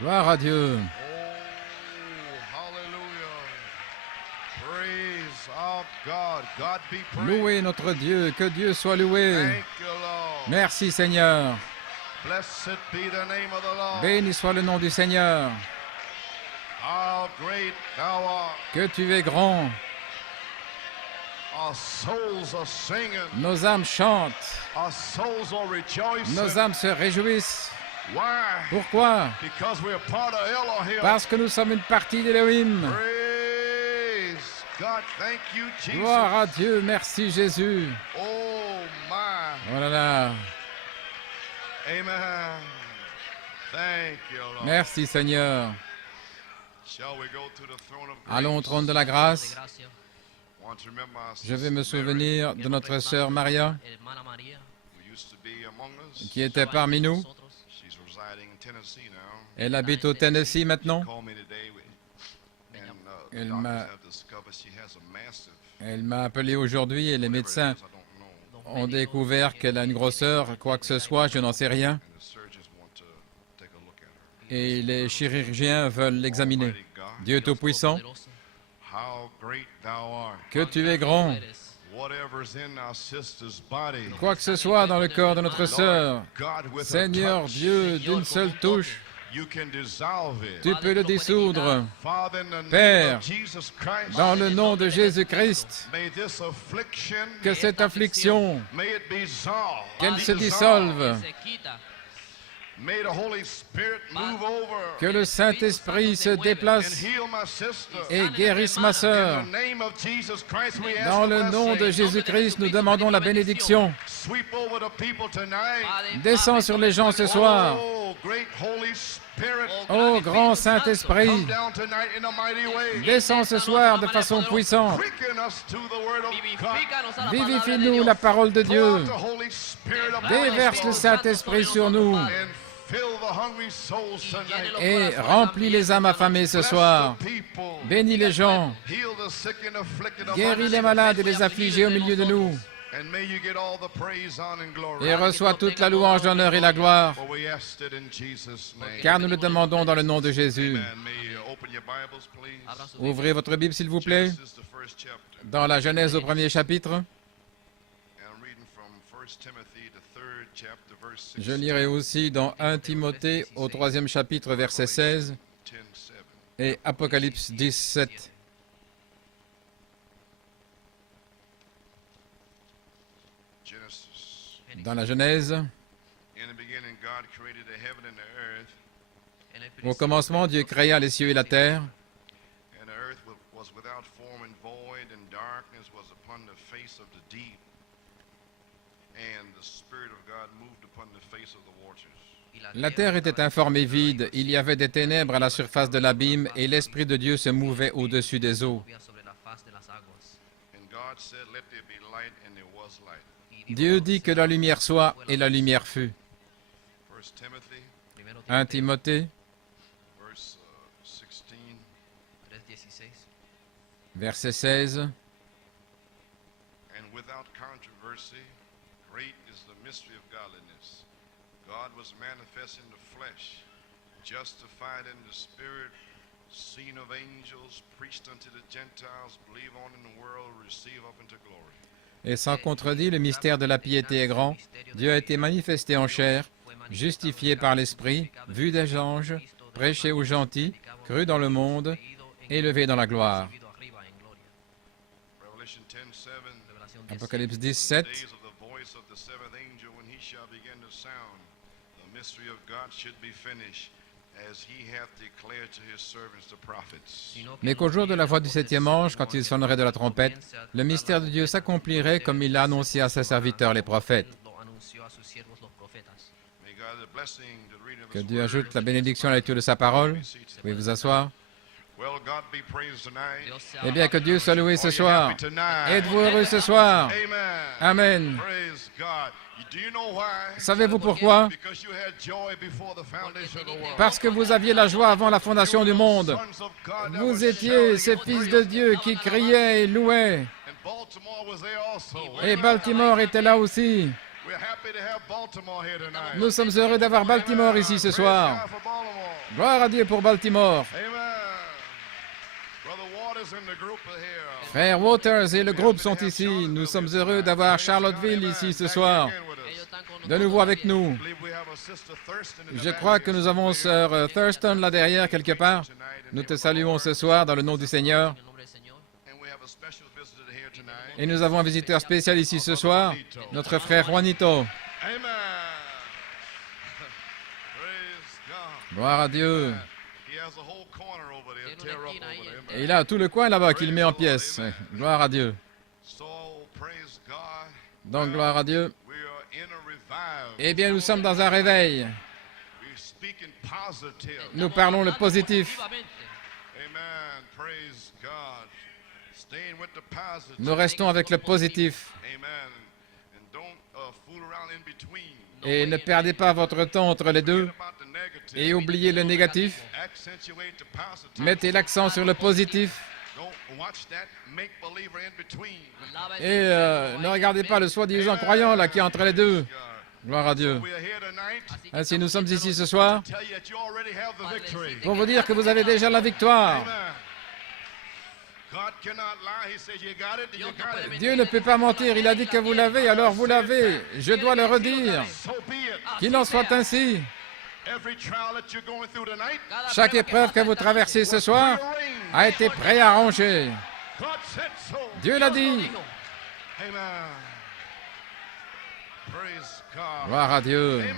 Gloire à Dieu. Louez notre Dieu, que Dieu soit loué. Merci Seigneur. Béni soit le nom du Seigneur. Que tu es grand. Nos âmes chantent. Nos âmes se réjouissent. Pourquoi? Parce que nous sommes une partie d'Élohim. Gloire à Dieu, merci Jésus. Oh là là. Merci Seigneur. Allons au trône de la grâce. Je vais me souvenir de notre sœur Maria, qui était parmi nous. Elle habite au Tennessee maintenant. Elle m'a appelé aujourd'hui et les médecins ont découvert qu'elle a une grosseur, quoi que ce soit, je n'en sais rien. Et les chirurgiens veulent l'examiner. Dieu Tout-Puissant, que tu es grand. Quoi que ce soit dans le corps de notre sœur, Seigneur Dieu, d'une seule touche, tu peux le dissoudre. Père, dans le nom de Jésus-Christ, que cette affliction, qu'elle se dissolve, que le Saint-Esprit se déplace et guérisse ma sœur. Dans le nom de Jésus-Christ, nous demandons la bénédiction. Descends sur les gens ce soir. Ô grand Saint-Esprit, descends ce soir de façon puissante. Vivifie-nous la parole de Dieu. Déverse le Saint-Esprit sur nous. Et remplis les âmes affamées ce soir. Bénis les gens. Guéris les malades et les affligés au milieu de nous. Et reçois toute la louange, l'honneur et la gloire, car nous le demandons dans le nom de Jésus. Ouvrez votre Bible, s'il vous plaît, dans la Genèse au premier chapitre. Je lirai aussi dans 1 Timothée au 3e chapitre, verset 16, et Apocalypse 17. Dans la Genèse, au commencement, Dieu créa les cieux et la terre. La terre était informe et vide, il y avait des ténèbres à la surface de l'abîme, et l'Esprit de Dieu se mouvait au-dessus des eaux. Dieu dit que la lumière soit, et la lumière fut. 1 Timothée, verset 16. God was manifest in the flesh, justified in the spirit, seen of angels, preached unto the Gentiles, believe on in the world, receive up into glory. Et sans contredit, le mystère de la piété est grand. Dieu a été manifesté en chair, justifié par l'Esprit, vu des anges, prêché aux gentils, cru dans le monde, élevé dans la gloire. Apocalypse 17. Mais qu'au jour de la voix du septième ange, quand il sonnerait de la trompette, le mystère de Dieu s'accomplirait comme il l'a annoncé à ses serviteurs les prophètes. Que Dieu ajoute la bénédiction à la lecture de sa parole. Vous pouvez vous asseoir. Eh bien, que Dieu soit loué ce soir. Êtes-vous heureux ce soir? Amen. Savez-vous pourquoi? Parce que vous aviez la joie avant la fondation du monde. Vous étiez ces fils de Dieu qui criaient et louaient. Et Baltimore était là aussi. We're happy to have Baltimore here tonight. Nous sommes heureux d'avoir Baltimore ici ce soir. Praise God for Baltimore. Gloire à Dieu pour Baltimore. Amen. Brother Waters and the group are here. Frère Waters et le groupe sont ici. Nous sommes heureux d'avoir Charlottesville ici ce soir, de nouveau avec nous. Je crois que nous avons sœur Thurston là derrière quelque part. Nous te saluons ce soir dans le nom du Seigneur. Et nous avons un visiteur spécial ici ce soir, notre frère Juanito. Amen. Praise God. Gloire à Dieu. He has a whole corner over there, tear up over there. Et il a tout le coin là-bas qu'il met en pièces. Gloire à Dieu. So, praise God. Donc, gloire à Dieu. We are in a revival. Eh bien, nous sommes dans un réveil. We speak in positive. Nous parlons le positif. Amen. Praise God. Staying with the positive. Nous restons avec le positif. Amen. And don't fool around in between. Et ne perdez pas votre temps entre les deux. Forget about the negative. Et oubliez le négatif. Accentuate the positive. Mettez l'accent sur le positif. Don't watch that make-believer in between. Et ne regardez pas le soi-disant croyant là qui est entre les deux. Gloire à Dieu. We are here tonight to Ainsi, nous sommes ici ce soir tell you that you already have the victory. pour vous dire que vous avez déjà la victoire. Amen. God cannot lie. He says you got it, you got it. Dieu ne peut pas mentir. Il a dit que vous l'avez, alors vous l'avez. Je dois le redire. So be it. Qu'il en soit ainsi. Every trial that you're going through tonight, Chaque épreuve que vous traversez ce soir a été préarrangée. God said so. Dieu l'a dit. Amen. Praise God. Gloire à Dieu. Amen.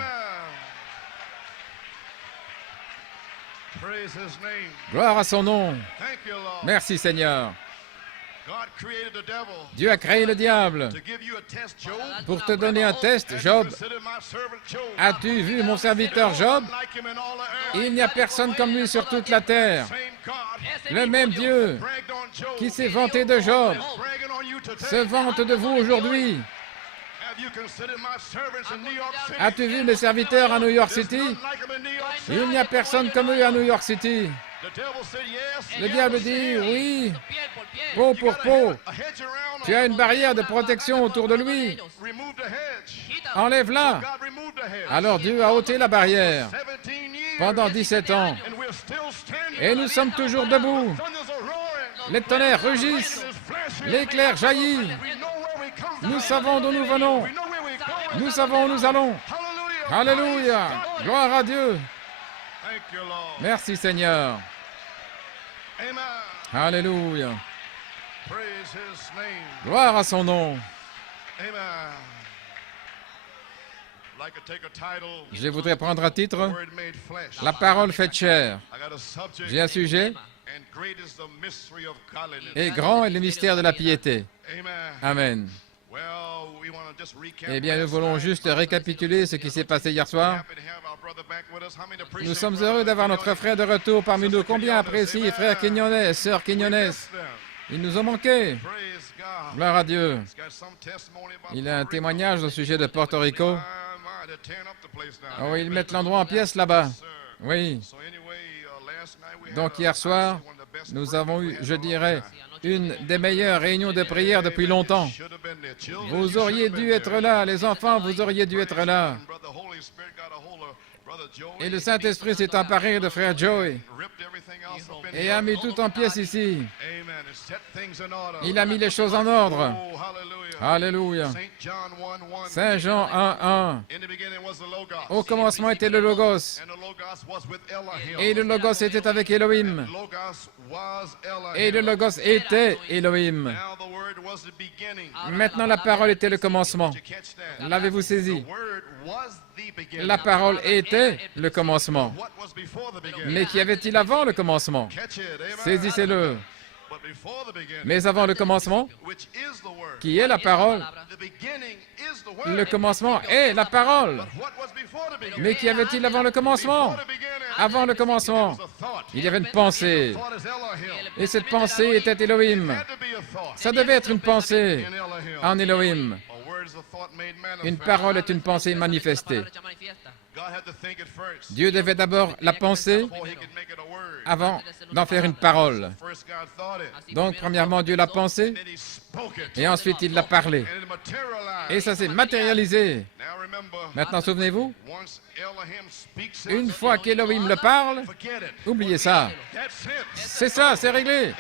Praise His name. Gloire à son nom. Thank you, Lord. Merci Seigneur. God created the devil Dieu a créé le diable to give you a test, Job. pour te donner un test. Job, Consider my servant Job. as-tu vu mon serviteur Job? Like him in all the earth. Il n'y a personne comme lui sur toute la terre. Same God. Le même Dieu Bragged on Job. qui s'est vanté de Job Bragging on you today. se vante de vous aujourd'hui. Have you considered my servants in New York City? As-tu vu mes serviteurs à New York City? None like him in New York City. Il n'y a personne comme eux à New York City. The devil said yes. Le diable dit oui, peau pour peau. A hedge around Tu as une barrière de protection autour de lui. remove the hedge. Enlève-la. God removed the hedge. Alors Dieu a ôté la barrière 17 years. pendant 17 ans. And we're still standing. Et nous sommes toujours debout. Thunders are roaring. Les tonnerres rugissent. There's flash here. L'éclair jaillit. We know where we come from. Nous savons d'où nous venons. We know where we're going. Nous savons où nous allons. Hallelujah. Alléluia. Gloire à Dieu. Thank you, Lord. Merci Seigneur. Amen. Alléluia. Praise His name. Gloire à son nom. Amen. Like to take a title. Je voudrais prendre un titre. Word made flesh. La parole faite chair. I got a subject. J'ai un sujet. And great is the mystery of godliness. Et grand est le mystère de la piété. Amen. Amen. Well, we want to just recap. Eh bien, nous voulons juste récapituler ce qui s'est passé hier soir. Happy to have our brother back with us. How many appreciate Nous sommes brother heureux d'avoir notre Quinones? frère de retour parmi nous. Combien apprécient frère Quignones, sœur Quignones? Yes, them. Ils nous ont manqué. Praise God. Gloire à Dieu. He's got some testimony about Il a un Puerto Rico. témoignage au sujet de Porto Rico. My, they're tearing up the place down Oh, there. ils mettent l'endroit en pièces là-bas. Sir. Oui. So anyway, last night we Donc had hier soir, one of the best nous prayer avons we eu, had je in a long dirais, time. une des meilleures réunions de prière depuis longtemps. Should have been there. Children, Vous you auriez should have dû been être there. là, les enfants, vous auriez dû être là. And brother Holy Spirit got a hold of brother Joey. Et le Saint-Esprit s'est emparé de frère Joey Ripped everything else up in et here. a mis tout en pièces ici. Amen. And set things in order. Il a mis les choses en ordre. Oh, hallelujah. Alléluia. Saint John 1:1. Saint Jean 1:1. In the beginning was the Logos. Au commencement était le Logos. And the Logos was with Elohim. Et le Logos était avec Elohim. Logos was Elohim. Et le Logos était Elohim. Now the word was the beginning. Maintenant, la parole était le commencement. Did you catch that? L'avez-vous saisi? The word was the beginning. La parole était le commencement. What was before the beginning? Mais qu'y avait-il avant le commencement? Catch it. Amen. Saisissez-le. But before the beginning, Mais avant le commencement, which is the word. qui est la parole? The beginning is the word. Le commencement est la parole. What was before the beginning? Mais qu'y avait-il avant le commencement? Before the beginning, Avant le commencement, there was a thought. il y avait une pensée. Thought is Elohim. Et cette pensée était Elohim. Had to be a thought Ça devait être une pensée in Elohim. en Elohim. A word is a thought made manifest. Une parole est une pensée manifestée. God had to think it first Dieu devait d'abord la penser before he could make it a word. avant d'en faire une parole. First God thought it, Donc, premièrement, Dieu l'a pensé then he spoke it, et ensuite il l'a parlé. and it materialized. Et ça s'est matérialisé. Now Maintenant, souvenez-vous, une fois qu'Élohim le parle, oubliez ça. C'est ça, c'est réglé.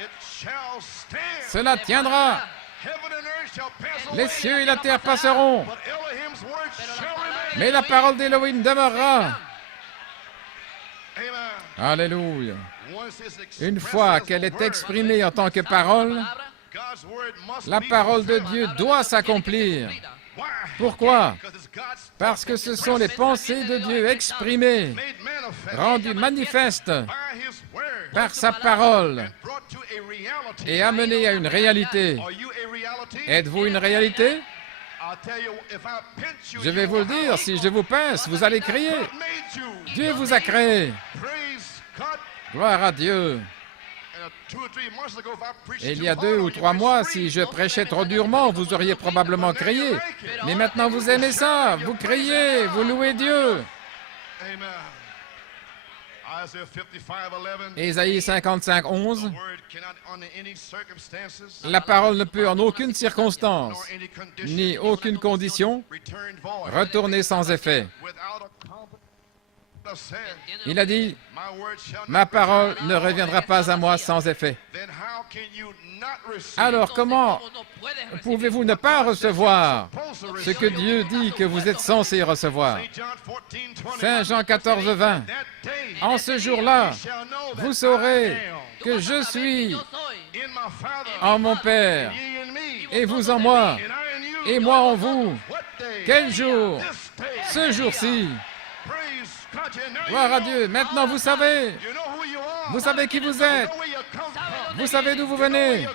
Cela tiendra. Les cieux et la terre passeront, mais la parole d'Élohim demeurera. Alléluia. Une fois qu'elle est exprimée en tant que parole, la parole de Dieu doit s'accomplir. Pourquoi? Parce que ce sont les pensées de Dieu exprimées, rendues manifestes par sa parole et amenées à une réalité. Êtes-vous une réalité? Je vais vous le dire, si je vous pince, vous allez crier. Dieu vous a créé. Gloire à Dieu. Et il y a 2 ou 3 mois, si je prêchais trop durement, vous auriez probablement crié. Mais maintenant, vous aimez ça, vous criez, vous louez Dieu. Ésaïe 55, 11. La parole ne peut en aucune circonstance, ni aucune condition, retourner sans effet. Il a dit, ma parole ne reviendra pas à moi sans effet. Alors comment pouvez-vous ne pas recevoir ce que Dieu dit que vous êtes censé recevoir? Saint Jean 14, 20. En ce jour-là, vous saurez que je suis en mon Père, et vous en moi, et moi en vous. Quel jour? Ce jour-ci. Gloire à Dieu. Maintenant, vous savez qui vous êtes. Vous savez d'où vous venez.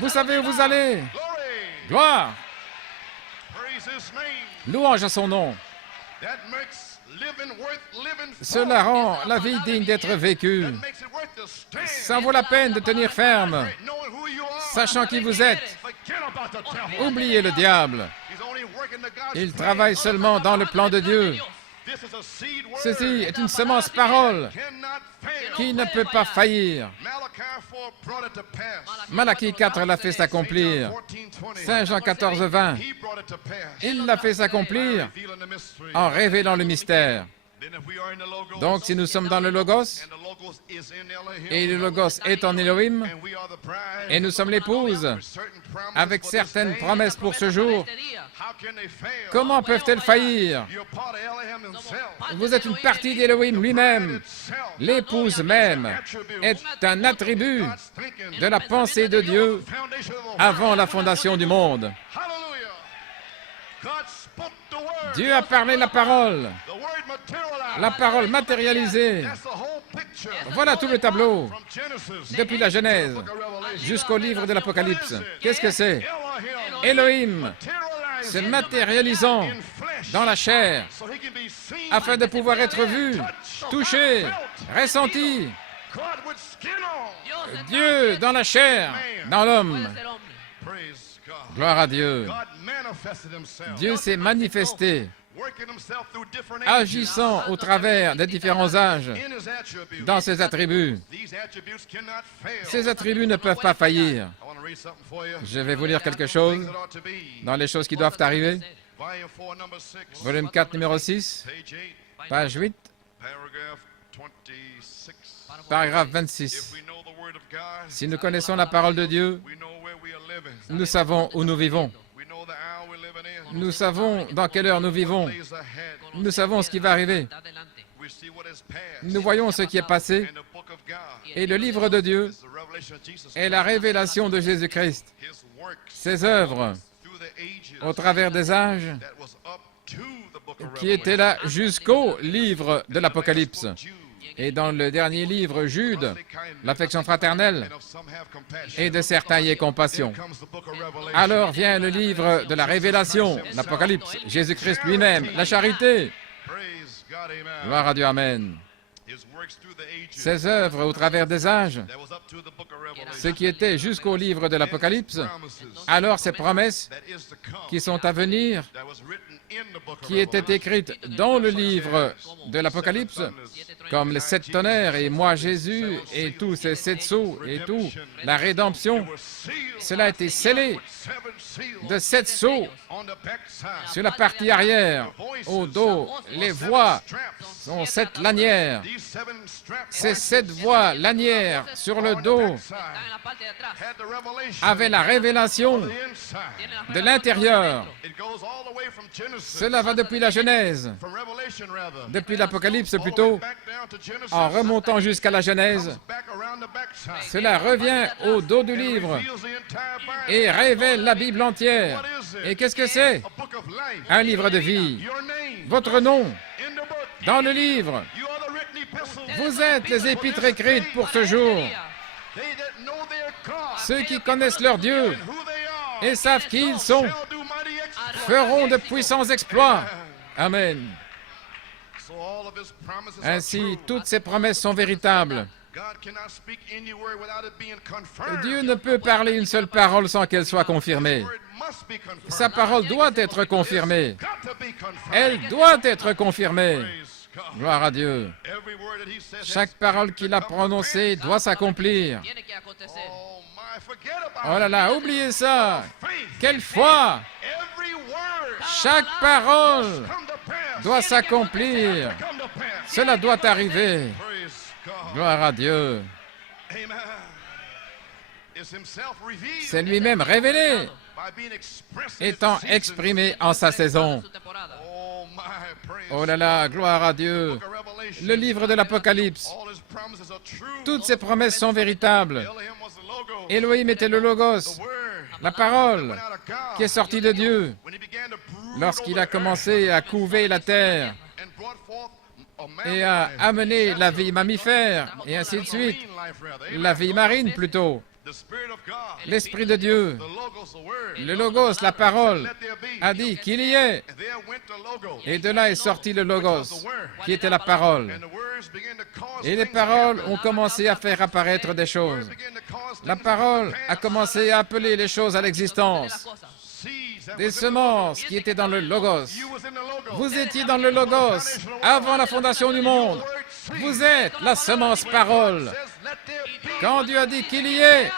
Vous savez où vous allez. Gloire. Louange à son nom. Cela rend la vie digne d'être vécue. Ça vaut la peine de tenir ferme, sachant qui vous êtes. Oubliez le diable. Il travaille seulement dans le plan de Dieu. Ceci est une semence parole qui ne peut pas faillir. Malachie 4 l'a fait s'accomplir. Saint Jean 14, 20. Il l'a fait s'accomplir en révélant le mystère. Donc, si nous sommes dans le Logos, et le Logos est en Elohim, et nous sommes l'épouse, avec certaines promesses pour ce jour, comment peuvent-elles faillir? Vous êtes une partie d'Elohim lui-même. L'épouse même est un attribut de la pensée de Dieu avant la fondation du monde. Dieu a parlé la parole matérialisée. Voilà tout le tableau, depuis la Genèse jusqu'au livre de l'Apocalypse. Qu'est-ce que c'est? Elohim se matérialisant dans la chair, afin de pouvoir être vu, touché, ressenti. Dieu dans la chair, dans l'homme. Gloire à Dieu. Dieu s'est manifesté, agissant au travers des différents âges dans ses attributs. Ces attributs ne peuvent pas faillir. Je vais vous lire quelque chose dans les choses qui doivent arriver. Volume 4, numéro 6, page 8, paragraphe 26. Si nous connaissons la parole de Dieu, nous savons où nous vivons. Nous savons dans quelle heure nous vivons. Nous savons ce qui va arriver. Nous voyons ce qui est passé. Et le livre de Dieu est la révélation de Jésus-Christ. Ses œuvres, au travers des âges, qui étaient là jusqu'au livre de l'Apocalypse. Et dans le dernier livre, Jude, l'affection fraternelle, et de certains y est compassion. Alors vient le livre de la Révélation, l'Apocalypse, Jésus-Christ lui-même, la charité. Gloire à Dieu, Amen. Ses œuvres au travers des âges, ce qui était jusqu'au livre de l'Apocalypse, alors ces promesses qui sont à venir, qui étaient écrites dans le livre de l'Apocalypse, comme les 7 tonnerres, et moi Jésus, et tous ces 7 sceaux, et tout, la rédemption, cela a été scellé de 7 sceaux sur la partie arrière, au dos. Les voix sont 7 lanières. Ces 7 voix lanières sur le dos avaient la révélation de l'intérieur. Cela va depuis la Genèse, depuis l'Apocalypse plutôt, en remontant jusqu'à la Genèse. Cela revient au dos du livre et révèle la Bible entière. Et qu'est-ce que c'est? Un livre de vie. Votre nom dans le livre. Vous êtes les épîtres écrites pour ce jour. Ceux qui connaissent leur Dieu et savent qui ils sont feront de puissants exploits. Amen. Ainsi, toutes ces promesses sont véritables. Dieu ne peut parler une seule parole sans qu'elle soit confirmée. Sa parole doit être confirmée. Elle doit être confirmée. Gloire à Dieu. Chaque parole qu'il a prononcée doit s'accomplir. Oh là là, oubliez ça. Quelle foi! Chaque parole doit s'accomplir. Cela doit arriver. Gloire à Dieu. C'est lui-même révélé, étant exprimé en sa saison. Oh là là, gloire à Dieu. Le livre de l'Apocalypse. Toutes ces promesses sont véritables. Elohim était le Logos, la parole qui est sortie de Dieu lorsqu'il a commencé à couver la terre et à amener la vie mammifère et ainsi de suite, la vie marine plutôt. L'Esprit de Dieu, le Logos, la parole, a dit qu'il y ait. Et de là est sorti le Logos, qui était la parole. Et les paroles ont commencé à faire apparaître des choses. La parole a commencé à appeler les choses à l'existence. Des semences qui étaient dans le Logos. Vous étiez dans le Logos avant la fondation du monde. Vous êtes la semence parole. Quand Dieu a dit qu'il y est,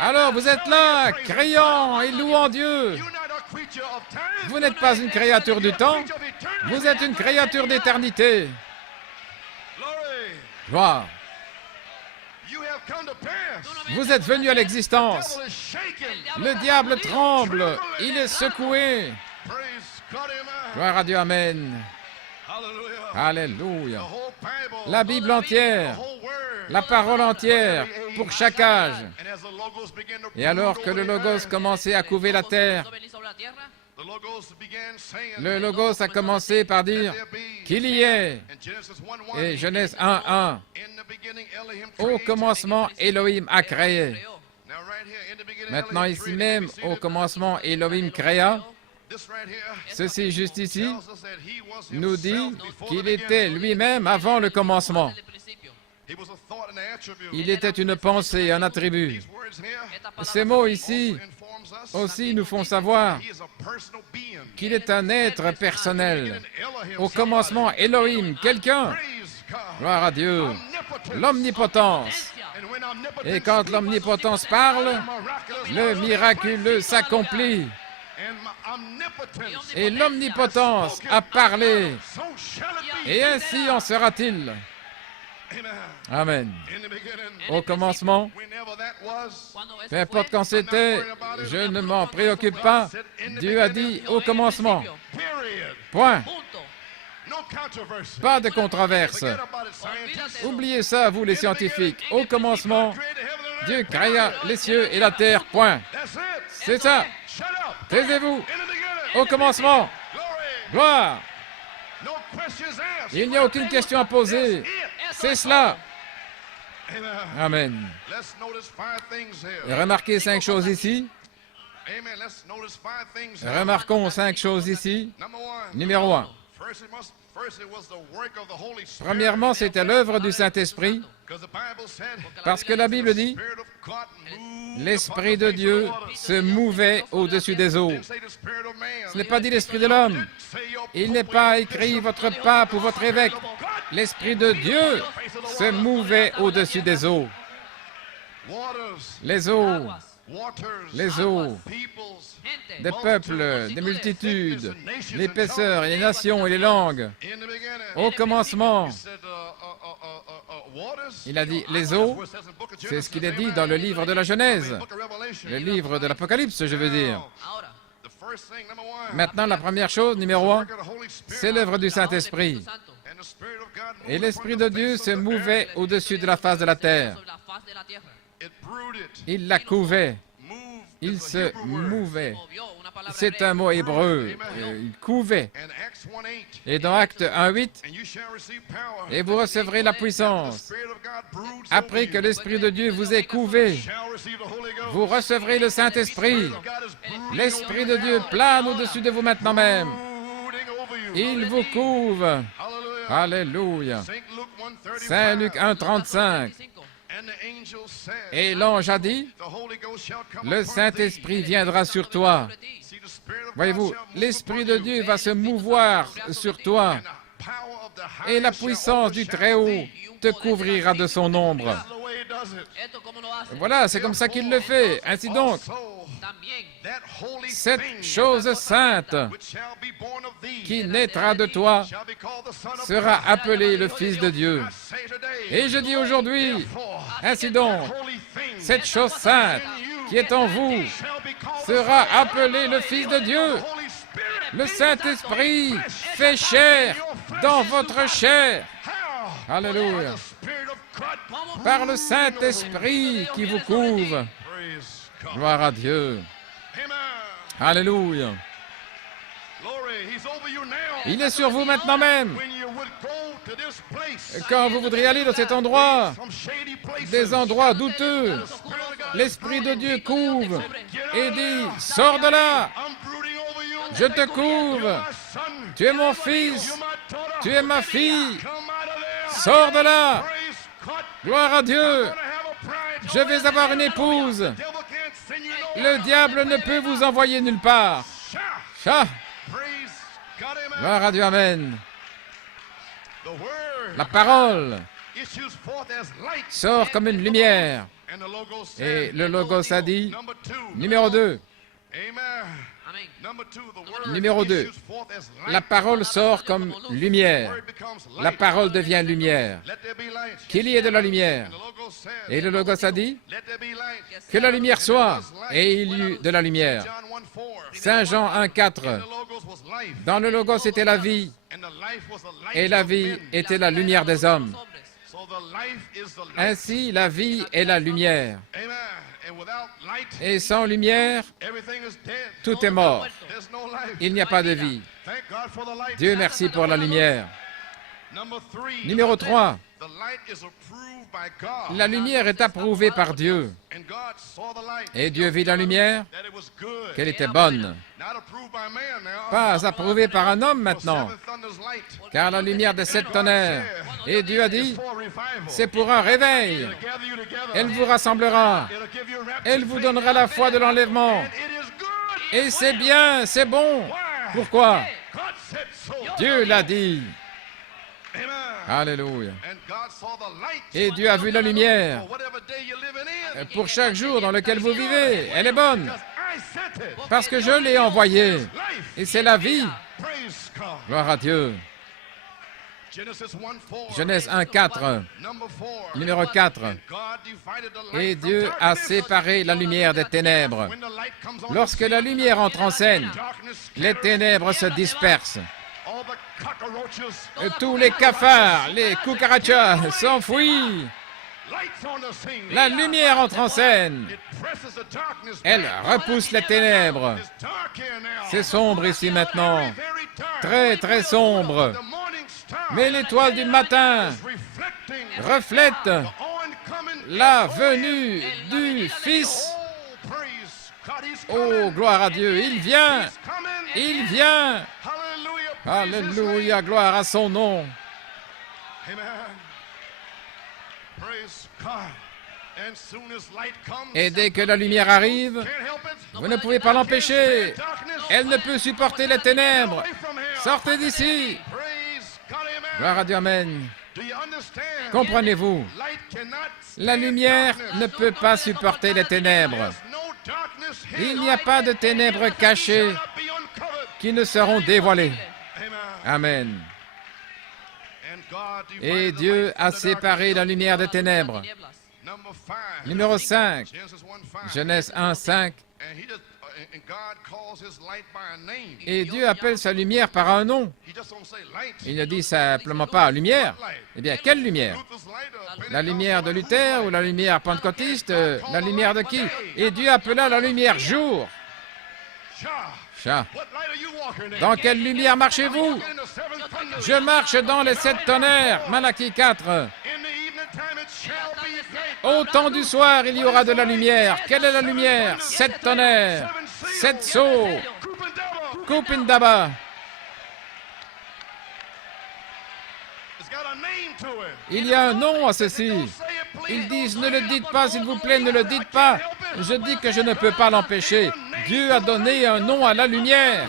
alors vous êtes là, criant et louant Dieu. Vous n'êtes pas une créature du temps, vous êtes une créature d'éternité. Gloire. Vous êtes venu à l'existence. Le diable tremble, il est secoué. Gloire à Dieu, amen. Alléluia. La Bible entière, la parole entière pour chaque âge. Et alors que le Logos commençait à couver la terre, le Logos a commencé par dire qu'il y ait. Et Genèse 1:1. Au commencement, Elohim a créé. Maintenant, ici même, au commencement, Elohim créa. Ceci, juste ici, nous dit qu'il était lui-même avant le commencement. Il était une pensée, un attribut. Ces mots ici aussi nous font savoir qu'il est un être personnel. Au commencement, Elohim, quelqu'un. Gloire à Dieu. L'omnipotence. Et quand l'omnipotence parle, le miraculeux s'accomplit. Et l'omnipotence a parlé. Et ainsi en sera-t-il. Amen. Au commencement, peu importe quand c'était, je ne m'en préoccupe pas. Dieu a dit au commencement. Point. Pas de controverse. Oubliez ça, vous les scientifiques. Au commencement, Dieu créa les cieux et la terre. Point. C'est ça. Taisez-vous. Au commencement. Gloire. Il n'y a aucune question à poser. C'est cela. Amen. Et remarquez 5 choses ici. Remarquons 5 choses ici. Numéro 1. Premièrement, c'était l'œuvre du Saint-Esprit, parce que la Bible dit l'Esprit de Dieu se mouvait au-dessus des eaux. Ce n'est pas dit l'Esprit de l'homme. Il n'est pas écrit votre pape ou votre évêque. l'Esprit de Dieu se mouvait au-dessus des eaux. Les eaux, les eaux, des peuples, des multitudes, l'épaisseur et les nations et les langues. Au commencement, il a dit les eaux, c'est ce qu'il est dit dans le livre de la Genèse, le livre de l'Apocalypse, je veux dire. Maintenant, la première chose, numéro 1, c'est l'œuvre du Saint-Esprit. Et l'Esprit de Dieu se mouvait au-dessus de la face de la terre. Il la couvait. Il se mouvait. C'est un mot hébreu. Il couvait. Et dans Actes 1:8, et vous recevrez la puissance. Après que l'Esprit de Dieu vous ait couvé, vous recevrez le Saint-Esprit. L'Esprit de Dieu plane au-dessus de vous maintenant même. Il vous couvre. Alléluia. Saint Luc 1:35. Et l'ange a dit, le Saint-Esprit viendra sur toi. Voyez-vous, l'Esprit de Dieu va se mouvoir sur toi. Et la puissance du Très-Haut te couvrira de son ombre. Voilà, c'est comme ça qu'il le fait. Ainsi donc, cette chose sainte qui naîtra de toi sera appelée le Fils de Dieu. Et je dis aujourd'hui, ainsi donc, cette chose sainte qui est en vous sera appelée le Fils de Dieu. Le Saint-Esprit fait chair dans votre chair. Alléluia. Par le Saint-Esprit qui vous couvre. Gloire à Dieu. Alléluia. Il est sur vous maintenant même. Quand vous voudriez aller dans cet endroit, des endroits douteux, l'Esprit de Dieu couvre et dit, sors de là. Je te couvre. Tu es mon fils. Tu es ma fille. Sors de là. Gloire à Dieu. Je vais avoir une épouse. Le diable ne peut vous envoyer nulle part. Cha. Gloire à Dieu, amen. La parole sort comme une lumière. Et le Logos a dit, numéro 2. Numéro 2. La parole sort comme lumière. La parole devient lumière. Qu'il y ait de la lumière. Et le Logos a dit que la lumière soit. Et il y eut de la lumière. Saint Jean 1:4. Dans le Logos était la vie. Et la vie était la lumière des hommes. Ainsi, la vie est la lumière. Et sans lumière, tout est mort. Il n'y a pas de vie. Dieu merci pour la lumière. Numéro 3. La lumière est approuvée par Dieu. Et Dieu vit la lumière, qu'elle était bonne. Pas approuvée par un homme maintenant, car la lumière des 7 tonnerres. Et Dieu a dit, c'est pour un réveil. Elle vous rassemblera. Elle vous donnera la foi de l'enlèvement. Et c'est bien, c'est bon. Pourquoi? Dieu l'a dit. Alléluia. Et Dieu a vu la lumière pour chaque jour dans lequel vous vivez. Elle est bonne parce que je l'ai envoyée. Et c'est la vie. Gloire à Dieu. Genèse 1:4. Numéro 4. Et Dieu a séparé la lumière des ténèbres. Lorsque la lumière entre en scène, les ténèbres se dispersent. Tous les cafards, les cucarachas s'enfuient. La lumière entre en scène. Elle repousse les ténèbres. C'est sombre ici maintenant. Très, très sombre. Mais l'étoile du matin reflète la venue du Fils. Oh, gloire à Dieu. Il vient. Il vient. Alléluia, gloire à son nom. Et dès que la lumière arrive, vous ne pouvez pas l'empêcher. Elle ne peut supporter les ténèbres. Sortez d'ici. Gloire à Dieu, amen. Comprenez-vous? La lumière ne peut pas supporter les ténèbres. Il n'y a pas de ténèbres cachées qui ne seront dévoilées. Amen. Et Dieu a séparé la lumière des ténèbres. Numéro 5, Genèse 1, 5. Et Dieu appelle sa lumière par un nom. Il ne dit simplement pas lumière. Eh bien, quelle lumière? La lumière de Luther ou la lumière pentecôtiste? La lumière de qui? Et Dieu appela la lumière jour. Chat. Dans quelle lumière marchez-vous? Je marche dans les 7 tonnerres. Malachie 4. Au temps du soir, il y aura de la lumière. Quelle est la lumière? 7 tonnerres, 7 sceaux, Kupindaba. Il y a un nom à ceci. Ils disent, ne le dites pas, s'il vous plaît, ne le dites pas. Je dis que je ne peux pas l'empêcher. Dieu a donné un nom à la lumière.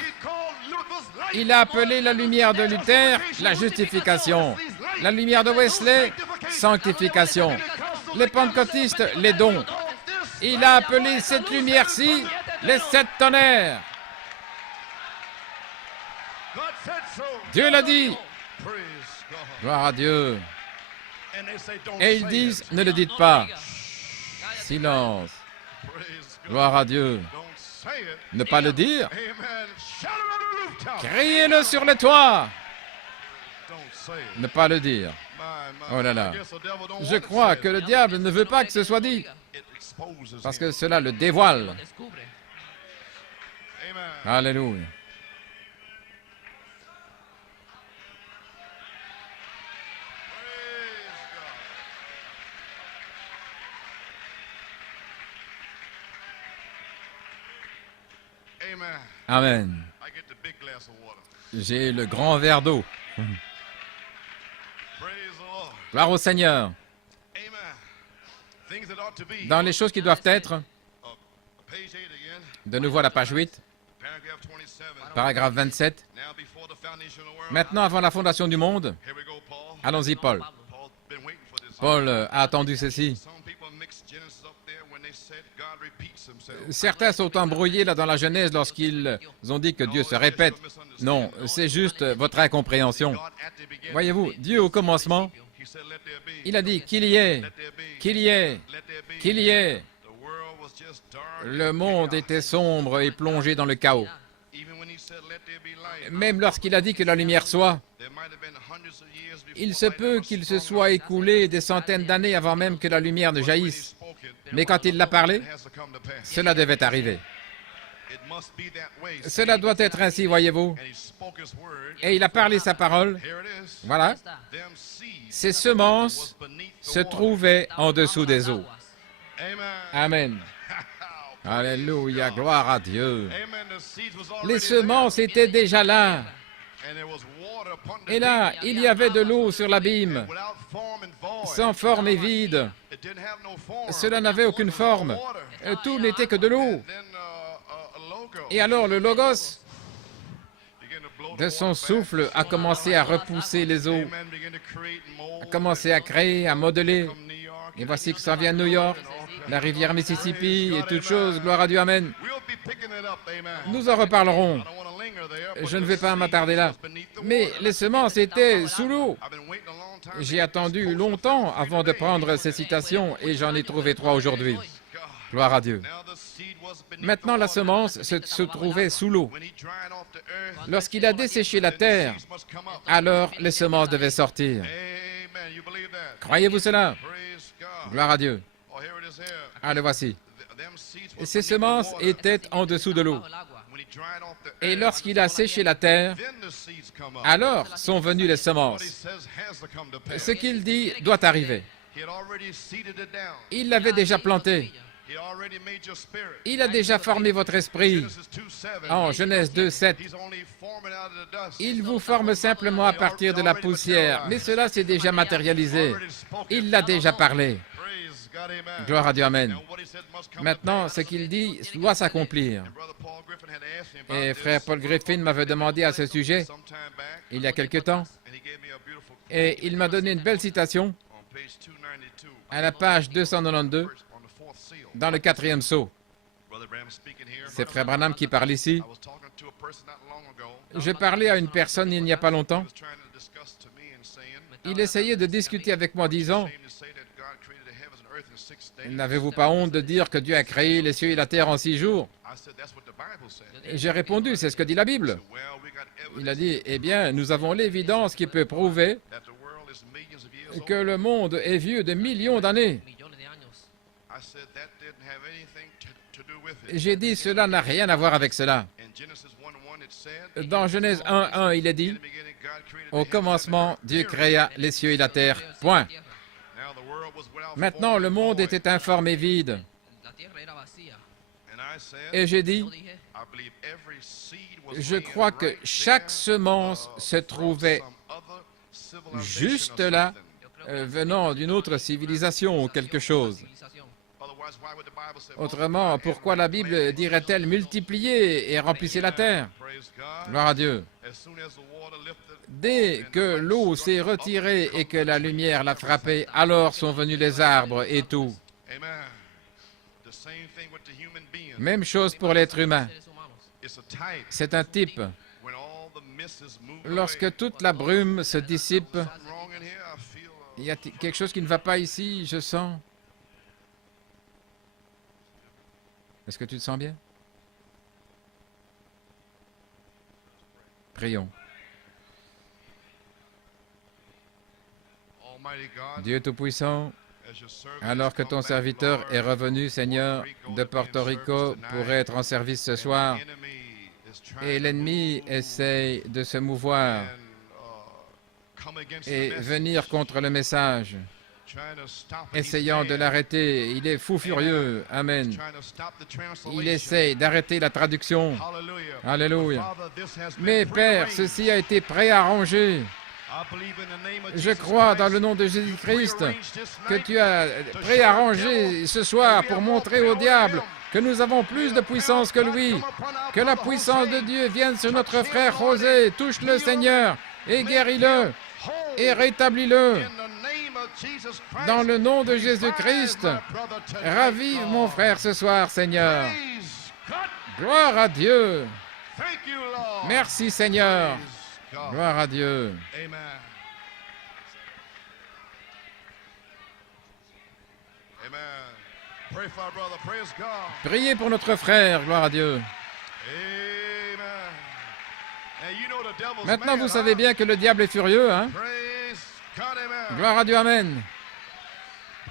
Il a appelé la lumière de Luther la justification. La lumière de Wesley, sanctification. Les pentecôtistes, les dons. Il a appelé cette lumière-ci les 7 tonnerres. Dieu l'a dit. Gloire à Dieu. Et ils disent, ne le dites pas. Silence. Gloire à Dieu. Ne pas le dire. Criez-le sur les toits. Ne pas le dire. Oh là là. Je crois que le diable ne veut pas que ce soit dit, parce que cela le dévoile. Alléluia. Amen. J'ai le grand verre d'eau. Gloire au Seigneur. Dans les choses qui doivent être, de nouveau à la page 8, paragraphe 27. Maintenant, avant la fondation du monde, allons-y, Paul. Paul a attendu ceci. Certains sont embrouillés là dans la Genèse lorsqu'ils ont dit que Dieu se répète. Non, c'est juste votre incompréhension. Voyez-vous, Dieu au commencement, il a dit qu'il y ait, qu'il y ait, qu'il y ait. Le monde était sombre et plongé dans le chaos. Même lorsqu'il a dit que la lumière soit, il se peut qu'il se soit écoulé des centaines d'années avant même que la lumière ne jaillisse. Mais quand il l'a parlé, cela devait arriver. Cela doit être ainsi, voyez-vous. Et il a parlé sa parole. Voilà. Ces semences se trouvaient en dessous des eaux. Amen. Alléluia, gloire à Dieu. Les semences étaient déjà là. Et là, il y avait de l'eau sur l'abîme, sans forme et vide. Cela n'avait aucune forme. Tout n'était que de l'eau. Et alors le Logos, de son souffle, a commencé à repousser les eaux, a commencé à créer, à modeler. Et voici que ça vient de New York, la rivière Mississippi et toutes choses. Gloire à Dieu, amen. Nous en reparlerons. Je ne vais pas m'attarder là. Mais les semences étaient sous l'eau. J'ai attendu longtemps avant de prendre ces citations et j'en ai trouvé 3 aujourd'hui. Gloire à Dieu. Maintenant, la semence se trouvait sous l'eau. Lorsqu'il a desséché la terre, alors les semences devaient sortir. Croyez-vous cela? Gloire à Dieu. Ah, le voici. Et ces semences étaient en dessous de l'eau. Et lorsqu'il a séché la terre, alors sont venues les semences. Ce qu'il dit doit arriver. Il l'avait déjà planté. Il a déjà formé votre esprit. En Genèse 2, 7. Il vous forme simplement à partir de la poussière, mais cela s'est déjà matérialisé. Il l'a déjà parlé. Gloire à Dieu, amen. Maintenant, ce qu'il dit doit s'accomplir. Et frère Paul Griffin m'avait demandé à ce sujet, il y a quelque temps, Et il m'a donné une belle citation on page 292 à la page 292 on the fourth seal. dans le 4e sceau. Brother Branham speaking here. C'est Frère Branham qui parle ici. I was talking to a person not long ago. Je parlais à une personne il n'y a pas He longtemps. was trying to discuss to me and saying, Il essayait de discuter avec moi disant, shame to say that God created the heavens and earth in 6 days. n'avez-vous pas honte de dire que Dieu a créé les cieux et la terre en 6 jours? I said that's what the Bible said. Et j'ai répondu, c'est ce que dit la Bible. Well, we got Il a evidence dit, eh bien, nous avons l'évidence qui peut prouver that the world is millions of years old. que le monde est vieux de millions d'années. I said that didn't have anything to do with Et it. j'ai dit, cela n'a rien à voir avec cela. In Genesis 1:1 it said, Dans Genèse 1:1, il est in dit, the beginning God created the au heavens and commencement, earth. Dieu créa les cieux et la terre. Point. Now the world was without Maintenant, form le and monde void. était informe et vide. And I said, Et j'ai dit, I believe every seed was je laying crois que right chaque there, semence se from trouvait some other civilization juste or là, something. venant d'une autre civilisation ou quelque chose. Otherwise, why would the Bible say, Autrement, pourquoi la Bible dirait-elle multiplier et remplissez la terre? praise God, Gloire à Dieu. as soon as the water lifted, Dès que l'eau s'est retirée et que la lumière l'a frappée, alors sont venus les arbres et tout. amen. The same thing with the human being. Même chose pour l'être humain. It's a type. C'est un type. When all the mist is moved Lorsque away. toute la brume se dissipe, Something wrong in here, I feel, il y a quelque chose qui ne va pas ici, je sens. Est-ce que tu te sens bien? Prions. Almighty God, Dieu Tout-Puissant, as your servant alors has que come ton back, serviteur Lord, est revenu, Seigneur, de Porto Rico pour être en service ce soir, and the enemy is trying et to l'ennemi move essaye de se mouvoir and, come against et the message, venir contre le message, trying to stop it. essayant He's de mad. l'arrêter. Il est fou furieux. Amen. Trying to stop the translation. Il essaye d'arrêter la traduction. Hallelujah. Alléluia. Father, this has been Mais Père, prearranged. ceci a été préarrangé. I believe in the name of Je Jesus crois dans Christ, le nom de you Jésus-Christ prearranged this que night tu as préarrangé ce soir pour montrer au diable que nous avons plus de puissance que lui. Que la puissance de Dieu vienne sur notre frère José. Touche-le, Seigneur, et guéris-le, et rétablis-le. Dans le nom de Jésus-Christ, ravive mon frère ce soir, Seigneur. Gloire à Dieu. Merci, Seigneur. Gloire à Dieu. Amen. Amen. Pray for our brother. Praise God. Priez pour notre frère. Gloire à Dieu. Amen. And you know the devil's Maintenant, mad, vous savez bien que le diable est furieux, hein? Praise God. Amen. Gloire à Dieu, Amen.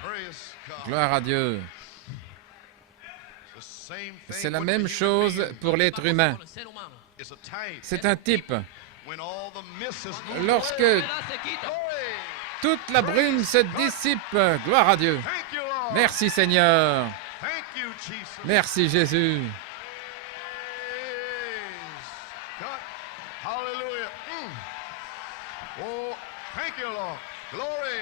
Praise God. Gloire à Dieu. The same thing C'est la with the même human chose being. pour l'être humain. It's a type. C'est un type. When all the mist is moved Lorsque away. toute la brume se dissipe, gloire à Dieu. Thank you, Lord. Merci, Seigneur. Thank you, Jesus. Merci, Jésus. Praise God. Hallelujah. Oh, thank you, Lord. Glory.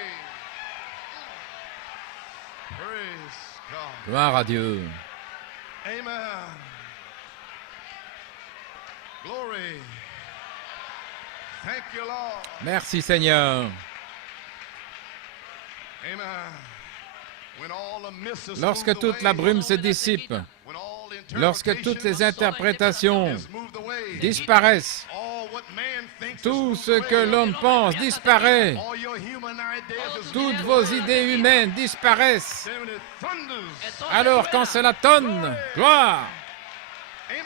Praise God. Gloire à Dieu. Amen. Glory. Thank you, Lord. Merci, Seigneur. Amen. When all the mist is Lorsque moved toute away, la brume se dissipe, when all the lorsque toutes les interpretations interprétations is moved away, disparaissent, all what man thinks is tout moved ce que away, l'homme pense disparaît, all your human ideas is toutes moved vos away. idées humaines disparaissent. Then when it thunders, Alors quand cela tonne, gloire, amen.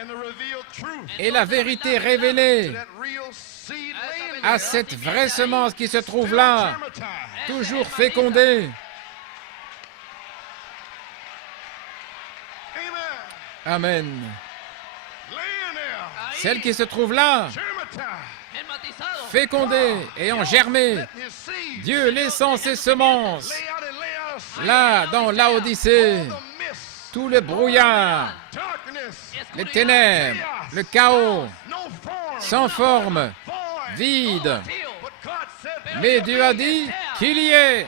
And the revealed truth et la vérité révélée to that real seed laying à there, cette vraie semence qui se trouve là, germatized. toujours fécondée. Amen. Amen. Laying there, Celle qui se trouve là, germatized. fécondée, ayant germé, Let his seed Dieu laissant ses semences, lay out and lay out seed. là, dans l'Odyssée, The mist, tout le brouillard, darkness, les ténèbres, le chaos, no form, sans forme, void. vide. But God said, Mais Dieu a dit qu'il y ait.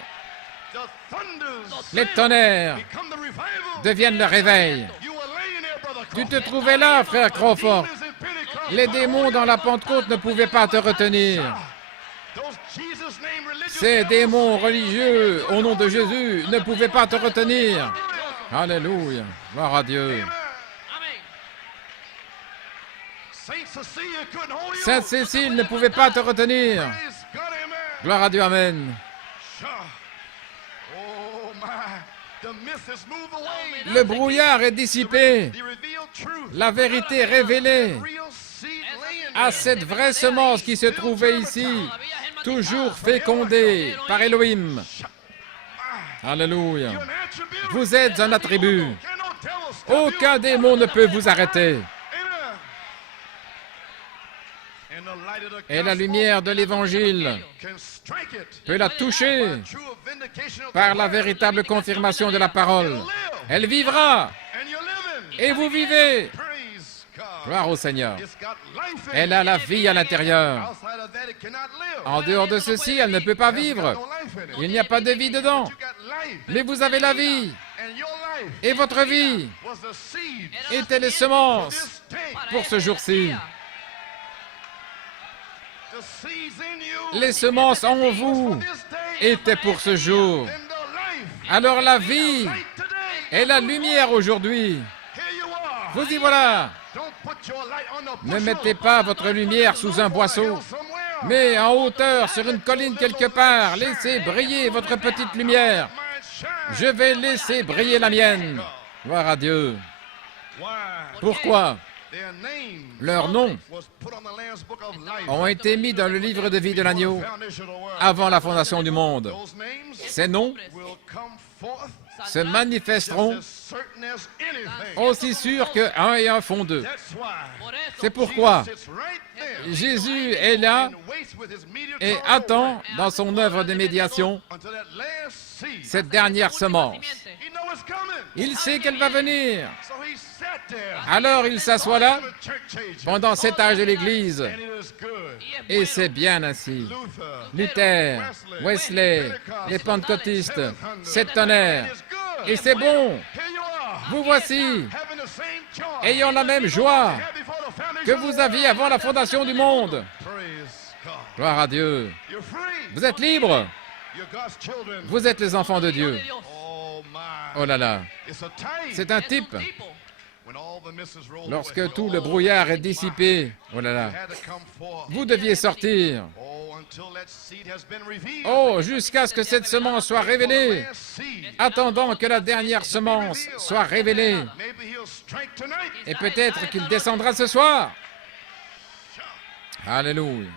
the thunders Les tonnerres become the revival. deviennent le réveil. You were laying there, brother Tu te Crawford. trouvais là, frère Crawford. Demons in Pentecost Les démons dans la Pentecôte ne pouvaient pas te retenir. Ces démons religieux, au nom de Jésus, ne pouvaient pas te retenir. Alléluia. Gloire à Dieu. Sainte Cécile ne pouvait pas te retenir. Gloire à Dieu, amen. Le brouillard est dissipé. La vérité est révélée à cette vraie semence qui se trouvait ici, toujours fécondée par Elohim. Alléluia. Vous êtes un attribut. Aucun démon ne peut vous arrêter. Et la lumière de l'Évangile peut la toucher par la véritable confirmation de la parole. Elle vivra. Et vous vivez. Gloire au Seigneur. Elle a la vie à l'intérieur. En dehors de ceci, elle ne peut pas vivre. Il n'y a pas de vie dedans. Mais vous avez la vie. Et votre vie était les semences pour ce jour-ci. Les semences en vous étaient pour ce jour. Alors la vie est la lumière aujourd'hui. Vous y voilà. Ne mettez pas votre lumière sous un boisseau, mais en hauteur, sur une colline quelque part. Laissez briller votre petite lumière. Je vais laisser briller la mienne. Gloire à Dieu. Pourquoi? Leurs noms ont été mis dans le livre de vie de l'agneau avant la fondation du monde. Ces noms se manifesteront aussi sûr que 1 et 1 font 2. C'est pourquoi Jésus est là et attend dans son œuvre de médiation cette dernière semence. Il sait qu'elle va venir. Alors il s'assoit là pendant cet âge de l'Église. Et c'est bien ainsi. Luther, Wesley, les pentecôtistes, septonnaires. Et c'est bon. Vous voici, ayant la même joie que vous aviez avant la fondation du monde. Gloire à Dieu. Vous êtes libres. Vous êtes les enfants de Dieu. Oh là là. C'est un type. Lorsque tout le brouillard est dissipé, oh là là, vous deviez sortir. Oh, jusqu'à ce que cette semence soit révélée, attendant que la dernière semence soit révélée. Et peut-être qu'il descendra ce soir. Alléluia.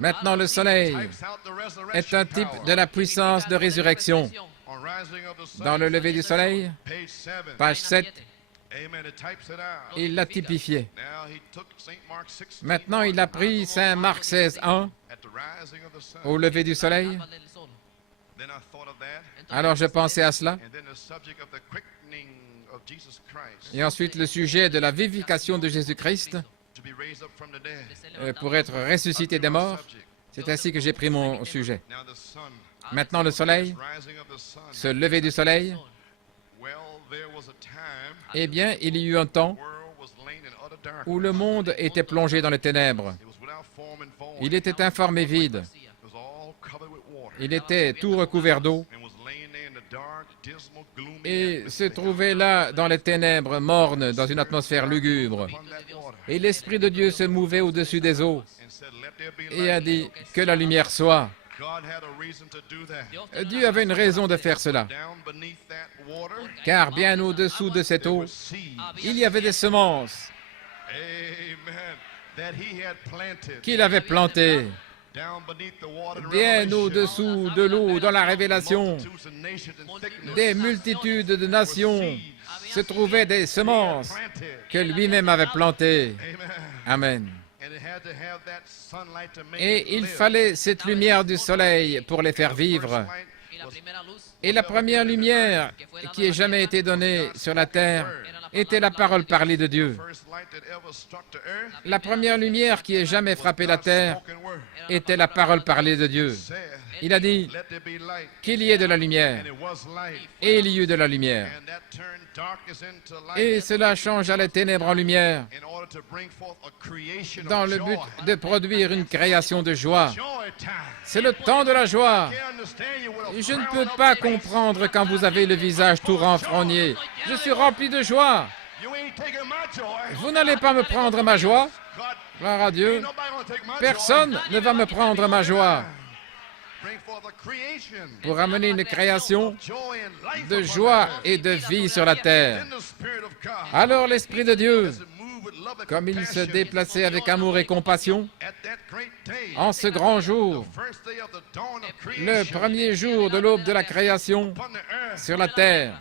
Maintenant, le soleil est un type de la puissance de résurrection. Dans le lever du soleil, page 7, il l'a typifié. Maintenant, il a pris Saint Marc 16:1 au lever du soleil. Alors, je pensais à cela. Et ensuite, le sujet de la vivification de Jésus-Christ pour être ressuscité des morts. C'est ainsi que j'ai pris mon sujet. Maintenant, le soleil, ce lever du soleil, eh bien, il y eut un temps où le monde était plongé dans les ténèbres. Il était informe et vide. Il était tout recouvert d'eau et se trouvait là dans les ténèbres mornes, dans une atmosphère lugubre. Et l'Esprit de Dieu se mouvait au-dessus des eaux et a dit que la lumière soit. Dieu avait une raison de faire cela, car bien au-dessous de cette eau, il y avait des semences qu'il avait plantées. Bien au-dessous de l'eau, dans la révélation, des multitudes de nations se trouvaient des semences que lui-même avait plantées. Amen. Et il fallait cette lumière du soleil pour les faire vivre. Et la première lumière qui ait jamais été donnée sur la terre était la parole parlée de Dieu. La première lumière qui ait jamais frappé la terre était la parole parlée de Dieu. Il a dit qu'il y ait de la lumière. Et il y eut de la lumière. Et cela changea les ténèbres en lumière dans le but de produire une création de joie. C'est le temps de la joie. Je ne peux pas comprendre quand vous avez le visage tout renfrogné. Je suis rempli de joie. Vous n'allez pas me prendre ma joie. Gloire à Dieu. Personne ne va me prendre ma joie. Pour amener une création de joie et de vie sur la terre. Alors l'Esprit de Dieu, comme il se déplaçait avec amour et compassion, en ce grand jour, le premier jour de l'aube de la création sur la terre,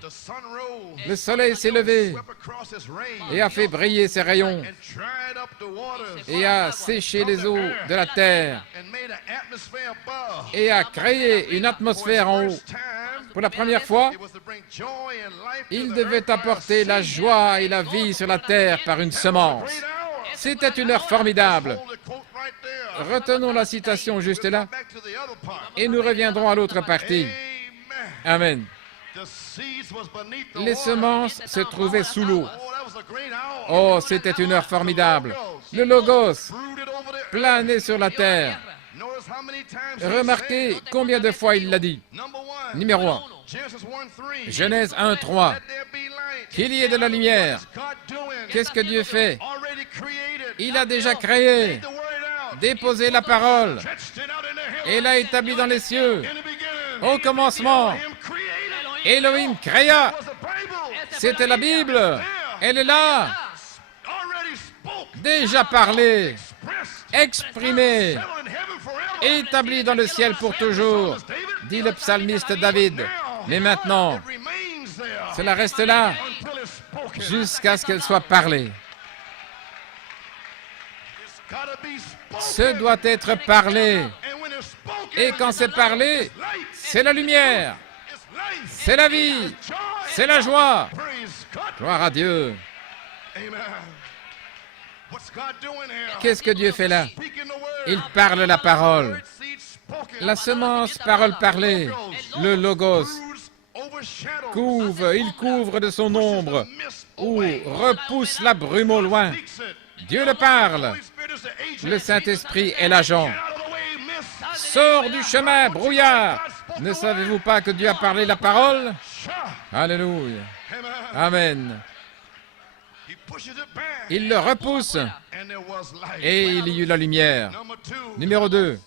le soleil s'est levé et a fait briller ses rayons et a séché les eaux de la terre et a créé une atmosphère en haut. Pour la première fois, il devait apporter la joie et la vie sur la terre par une semence. C'était une heure formidable. Retenons la citation juste là et nous reviendrons à l'autre partie. Amen. Les semences se trouvaient sous l'eau. Oh, c'était une heure formidable. Le Logos planait sur la terre. Remarquez combien de fois il l'a dit. Numéro 1. Genèse 1, 3. Qu'il y ait de la lumière. Qu'est-ce que Dieu fait? Il a déjà créé, déposé la parole et l'a établie dans les cieux. Au commencement, Elohim créa. C'était la Bible. Elle est là. Déjà parlé, exprimé, établi dans le ciel pour toujours, dit le psalmiste David. Mais maintenant, cela reste là jusqu'à ce qu'elle soit parlée. Ce doit être parlé. Et quand c'est parlé, c'est la lumière, c'est la vie, c'est la joie. Gloire à Dieu. Qu'est-ce que Dieu fait là? Il parle la parole. La semence, parole parlée, le Logos, il couvre de son ombre ou repousse la brume au loin. Dieu le parle. Le Saint-Esprit est l'agent. Sors du chemin, brouillard. Ne savez-vous pas que Dieu a parlé la parole? Alléluia. Amen. Il le repousse et il y eut la lumière. Numéro 2.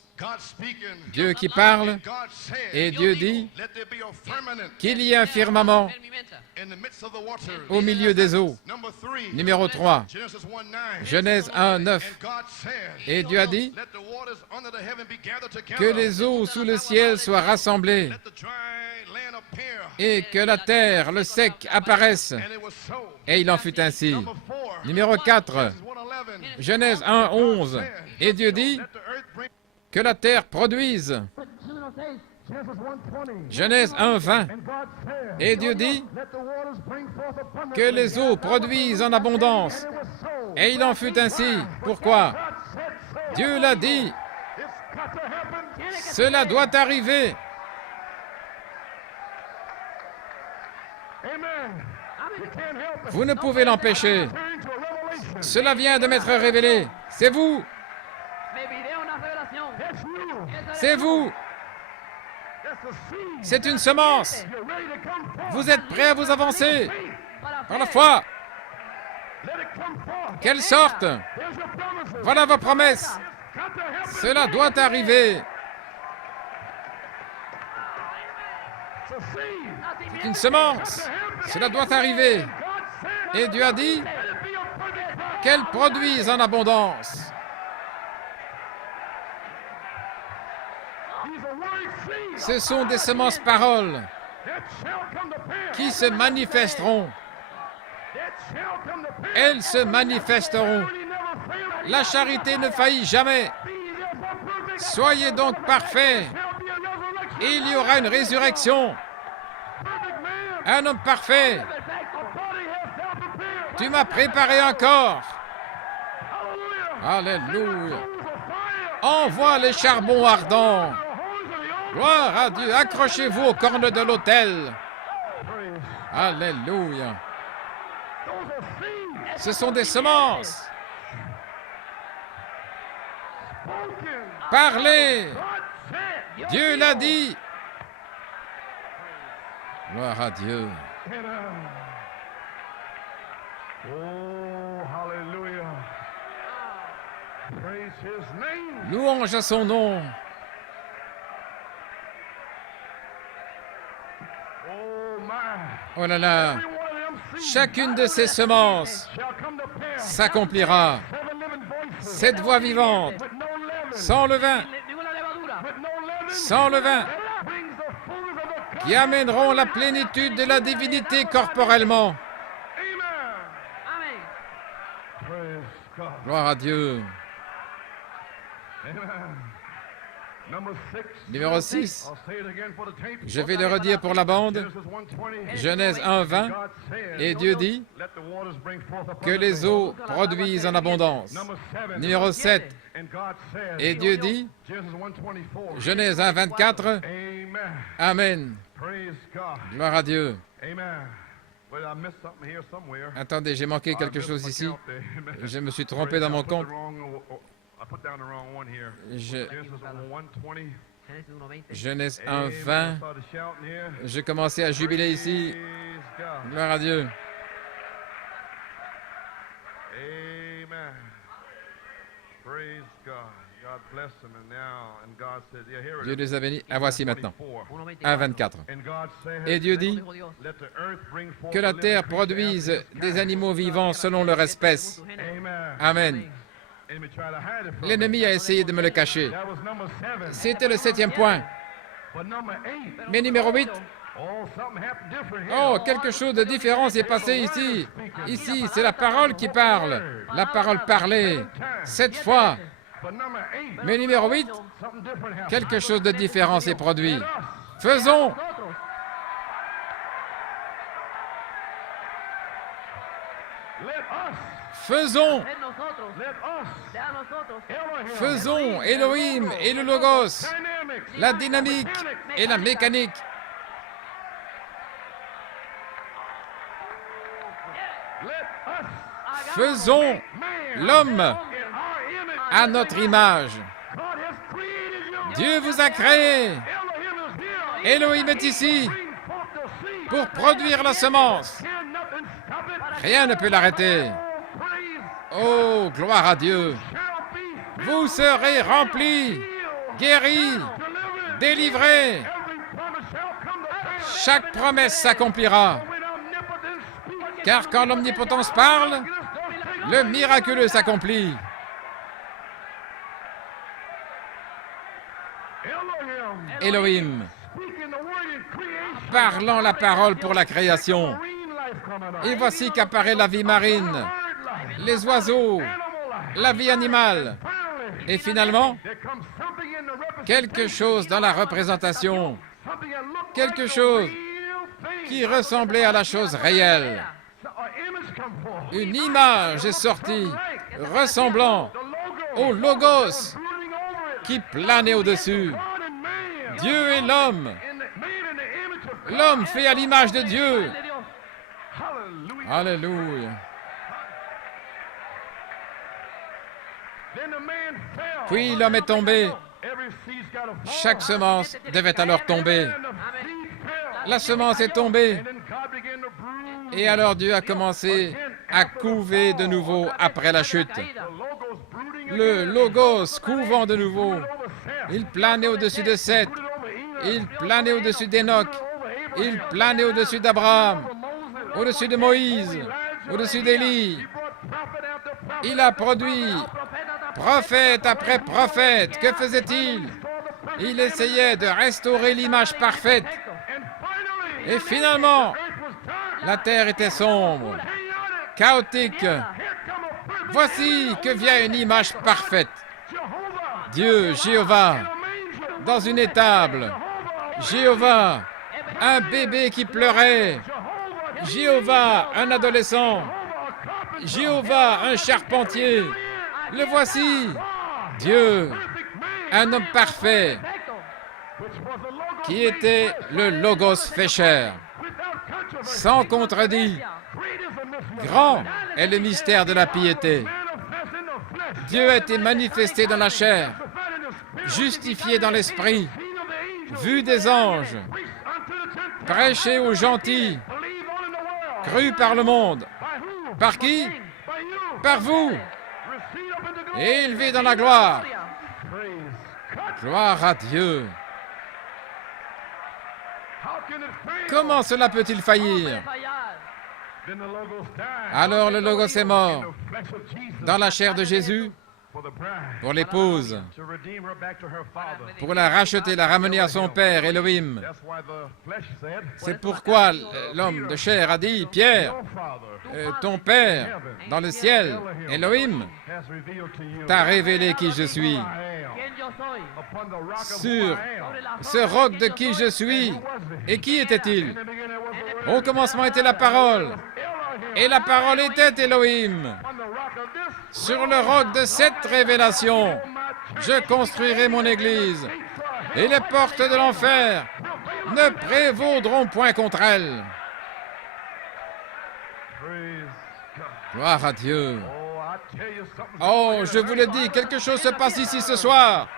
Dieu qui parle et Dieu dit qu'il y ait un firmament au milieu des eaux. Numéro 3. Genèse 1, 9. Et Dieu a dit que les eaux sous le ciel soient rassemblées et que la terre, le sec, apparaisse. Et il en fut ainsi. Numéro 4. Genèse 1, 11. Et Dieu dit que la terre produise. Genèse 1, 20. Et Dieu dit que les eaux produisent en abondance. Et il en fut ainsi. Pourquoi? Dieu l'a dit. Cela doit arriver. Vous ne pouvez l'empêcher. Cela vient de m'être révélé. C'est vous. C'est vous. C'est une semence. Vous êtes prêts à vous avancer par la foi. Qu'elle sorte. Voilà vos promesses. Cela doit arriver. C'est une semence. Cela doit arriver. Et Dieu a dit qu'elle produise en abondance. Ce sont des semences paroles qui se manifesteront. Elles se manifesteront. La charité ne faillit jamais. Soyez donc parfaits il y aura une résurrection. Un homme parfait. Tu m'as préparé un corps. Alléluia. Envoie les charbons ardents. Gloire à Dieu. Accrochez-vous aux cornes de l'autel. Alléluia. Ce sont des semences. Parlez. Dieu l'a dit. Gloire à Dieu. Louange à son nom. Oh là là. Chacune de ces semences s'accomplira. 7 voix vivantes, sans levain, sans levain, qui amèneront la plénitude de la divinité corporellement. Gloire à Dieu. Numéro 6. Je vais le redire pour la bande. Genèse 1:20. Et Dieu dit que les eaux produisent en abondance. Numéro 7. Et Dieu dit, Genèse 1:24. Amen. Gloire à Dieu. Attendez, j'ai manqué quelque chose ici. Je me suis trompé dans mon compte. Genèse 1:20. J'ai commencé à jubiler ici. Gloire à Dieu. Dieu les a bénis. Ah, voici maintenant. 1:24. Et Dieu dit que la terre produise des animaux vivants selon leur espèce. Amen. L'ennemi a essayé de me le cacher. C'était le 7e point. Mais numéro 8. Oh, quelque chose de différent s'est passé ici. Ici, c'est la parole qui parle. La parole parlée. 7 fois. Mais numéro 8, quelque chose de différent s'est produit. Faisons. Faisons. Faisons Elohim et le Logos, la dynamique et la mécanique. Faisons l'homme à notre image. Dieu vous a créé. Elohim est ici pour produire la semence. Rien ne peut l'arrêter. Oh, gloire à Dieu. Vous serez remplis, guéris, délivrés. Chaque promesse s'accomplira. Car quand l'omnipotence parle, le miraculeux s'accomplit. Elohim, parlant la parole pour la création. Et voici qu'apparaît la vie marine, les oiseaux, la vie animale. Et finalement, quelque chose dans la représentation, quelque chose qui ressemblait à la chose réelle. Une image est sortie, ressemblant au Logos qui planait au-dessus. Dieu et l'homme. L'homme fait à l'image de Dieu. Alléluia. Puis l'homme est tombé. Chaque semence devait alors tomber. La semence est tombée. Et alors Dieu a commencé à couver de nouveau après la chute. Le Logos couvant de nouveau. Il planait au-dessus de Seth. Il planait au-dessus d'Enoch. Il planait au-dessus d'Abraham. Au-dessus de Moïse. Au-dessus d'Élie. Il a produit prophète après prophète. Que faisait-il? Il essayait de restaurer l'image parfaite. Et finalement, la terre était sombre, chaotique. Voici que vient une image parfaite. Dieu, Jéhovah, dans une étable. Jéhovah, un bébé qui pleurait. Jéhovah, un adolescent. Jéhovah, un charpentier. Le voici, Dieu, un homme parfait, qui était le Logos fait chair, sans contredit. Grand est le mystère de la piété. Dieu a été manifesté dans la chair, justifié dans l'esprit, vu des anges, prêché aux gentils, cru par le monde. Par qui? Par vous. Et élevé dans la gloire. Gloire à Dieu. Comment cela peut-il faillir? Alors le Logos est mort dans la chair de Jésus pour l'épouse, pour la racheter, la ramener à son père, Elohim. C'est pourquoi l'homme de chair a dit, Pierre, ton père dans le ciel, Elohim, t'a révélé qui je suis. Sur ce roc de qui je suis. Et qui était-il? Au commencement était la parole. Et la parole était Elohim. Sur le roc de cette révélation, je construirai mon église. Et les portes de l'enfer ne prévaudront point contre elle. Gloire à Dieu. Oh, je vous le dis, quelque chose se passe ici ce soir.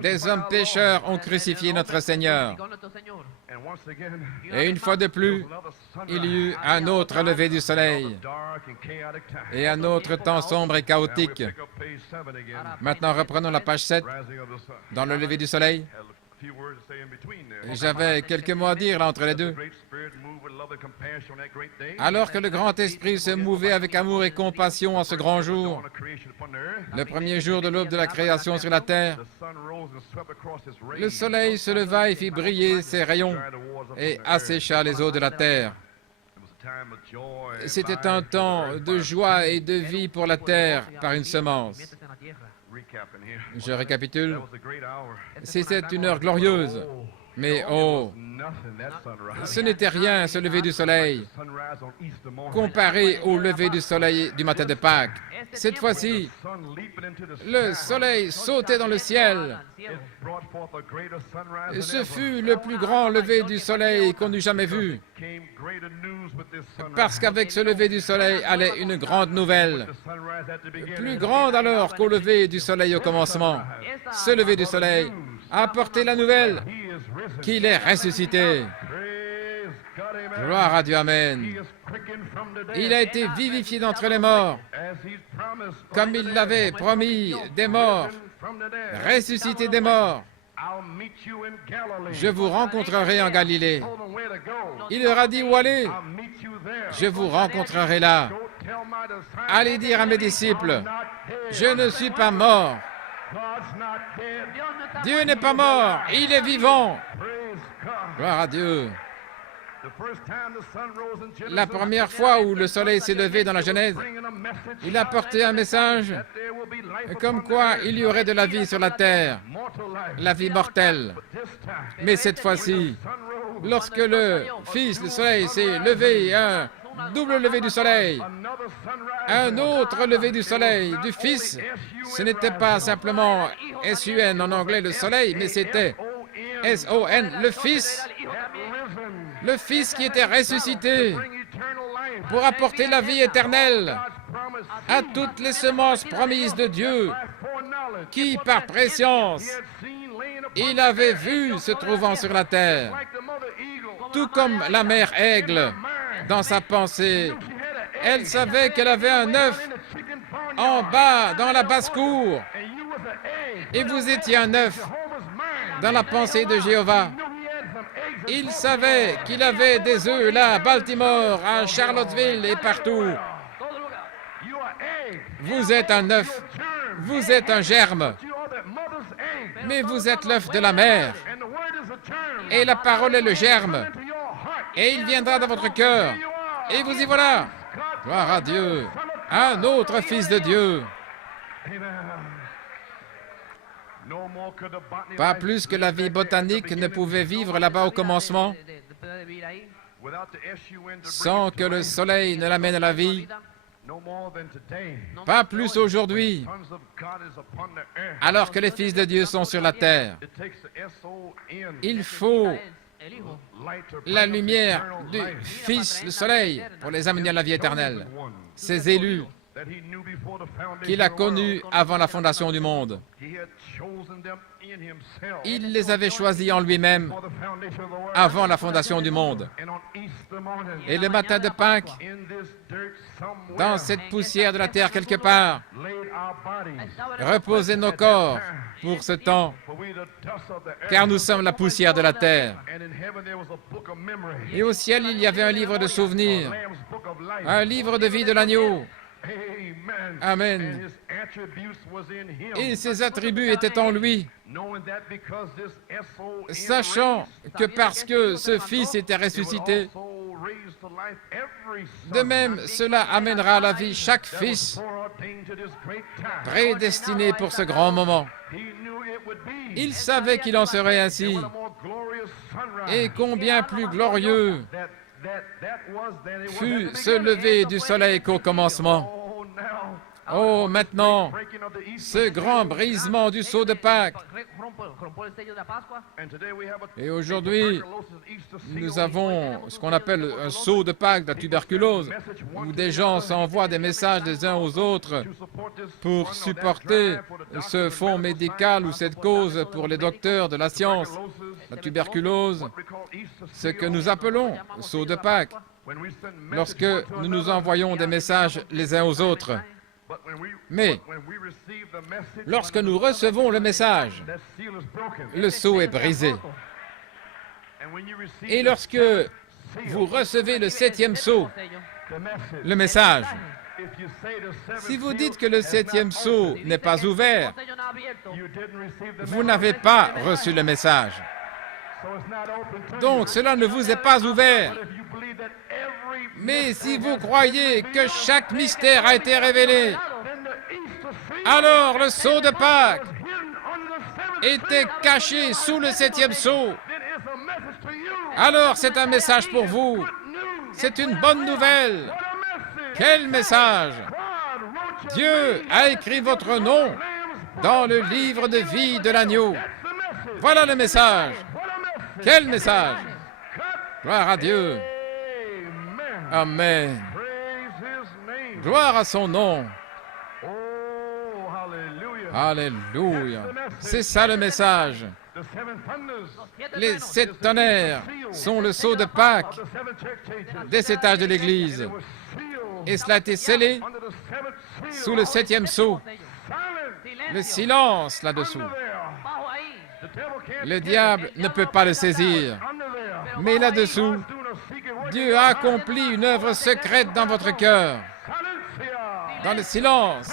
Des hommes pécheurs ont crucifié notre Seigneur. Et une fois de plus, il y eut un autre lever du soleil et un autre temps sombre et chaotique. Maintenant, reprenons la page 7, dans le lever du soleil. J'avais quelques mots à dire là entre les deux. Alors que le grand esprit se mouvait avec amour et compassion en ce grand jour, le premier jour de l'aube de la création sur la terre, le soleil se leva et fit briller ses rayons et assécha les eaux de la terre. C'était un temps de joie et de vie pour la terre par une semence. Je récapitule. C'était une heure glorieuse. Mais oh, ce n'était rien, ce lever du soleil, comparé au lever du soleil du matin de Pâques. Cette fois-ci, le soleil sautait dans le ciel. Ce fut le plus grand lever du soleil qu'on eût jamais vu. Parce qu'avec ce lever du soleil allait une grande nouvelle. Plus grande alors qu'au lever du soleil au commencement. Ce lever du soleil a apporté la nouvelle qu'il est ressuscité. Gloire à Dieu, Amen. Il a été vivifié d'entre les morts, comme il l'avait promis des morts, ressuscité des morts. Je vous rencontrerai en Galilée. Il leur a dit où aller. Je vous rencontrerai là. Allez dire à mes disciples, je ne suis pas mort. Dieu n'est pas mort, il est vivant. Gloire à Dieu. La première fois où le soleil s'est levé dans la Genèse, il a porté un message comme quoi il y aurait de la vie sur la terre, la vie mortelle. Mais cette fois-ci, lorsque le Fils, le soleil, s'est levé, un double lever du soleil, un autre lever du soleil, du Fils, ce n'était pas simplement S-U-N en anglais, le soleil, mais c'était S-O-N, le Fils qui était ressuscité pour apporter la vie éternelle à toutes les semences promises de Dieu, qui, par préscience, il avait vu se trouvant sur la terre, tout comme la mère aigle, dans sa pensée. Elle savait qu'elle avait un œuf en bas, dans la basse-cour, et vous étiez un œuf dans la pensée de Jéhovah. Il savait qu'il avait des œufs là, à Baltimore, à Charlottesville et partout. Vous êtes un œuf, vous êtes un germe, mais vous êtes l'œuf de la mère. Et la parole est le germe, et il viendra dans votre cœur. Et vous y voilà. Gloire à Dieu, un autre Fils de Dieu. Pas plus que la vie botanique ne pouvait vivre là-bas au commencement, sans que le soleil ne l'amène à la vie. Pas plus aujourd'hui, alors que les fils de Dieu sont sur la terre. Il faut la lumière du Fils, le soleil, pour les amener à la vie éternelle. Ces élus qu'il a connus avant la fondation du monde. Il les avait choisis en lui-même avant la fondation du monde. Et le matin de Pâques, dans cette poussière de la terre quelque part, reposaient nos corps pour ce temps, car nous sommes la poussière de la terre. Et au ciel, il y avait un livre de souvenirs, un livre de vie de l'agneau. Amen. Et ses attributs étaient en lui, sachant que parce que ce Fils était ressuscité, de même, cela amènera à la vie chaque fils prédestiné pour ce grand moment. Il savait qu'il en serait ainsi. Et combien plus glorieux fut ce lever du soleil qu'au commencement. Oh, maintenant, ce grand brisement du sceau de Pâques. Et aujourd'hui, nous avons ce qu'on appelle un sceau de Pâques, de la tuberculose, où des gens s'envoient des messages des uns aux autres pour supporter ce fonds médical ou cette cause pour les docteurs de la science. La tuberculose, ce que nous appelons le sceau de Pâques, lorsque nous nous envoyons des messages les uns aux autres. Mais lorsque nous recevons le message, le sceau est brisé. Et lorsque vous recevez le 7e sceau, le message, si vous dites que le 7e sceau n'est pas ouvert, vous n'avez pas reçu le message. Donc cela ne vous est pas ouvert. Mais si vous croyez que chaque mystère a été révélé, alors le sceau de Pâques était caché sous le 7e sceau. Alors c'est un message pour vous. C'est une bonne nouvelle. Quel message! Dieu a écrit votre nom dans le livre de vie de l'agneau. Voilà le message. Quel message! Gloire à Dieu. Amen. Gloire à son nom. Alléluia. C'est ça le message. Les 7 tonnerres sont le sceau de Pâques des 7 âges de l'Église. Et cela a été scellé sous le 7e sceau. Le silence là-dessous. Le diable ne peut pas le saisir. Mais là-dessous, Dieu a accompli une œuvre secrète dans votre cœur. Dans le silence.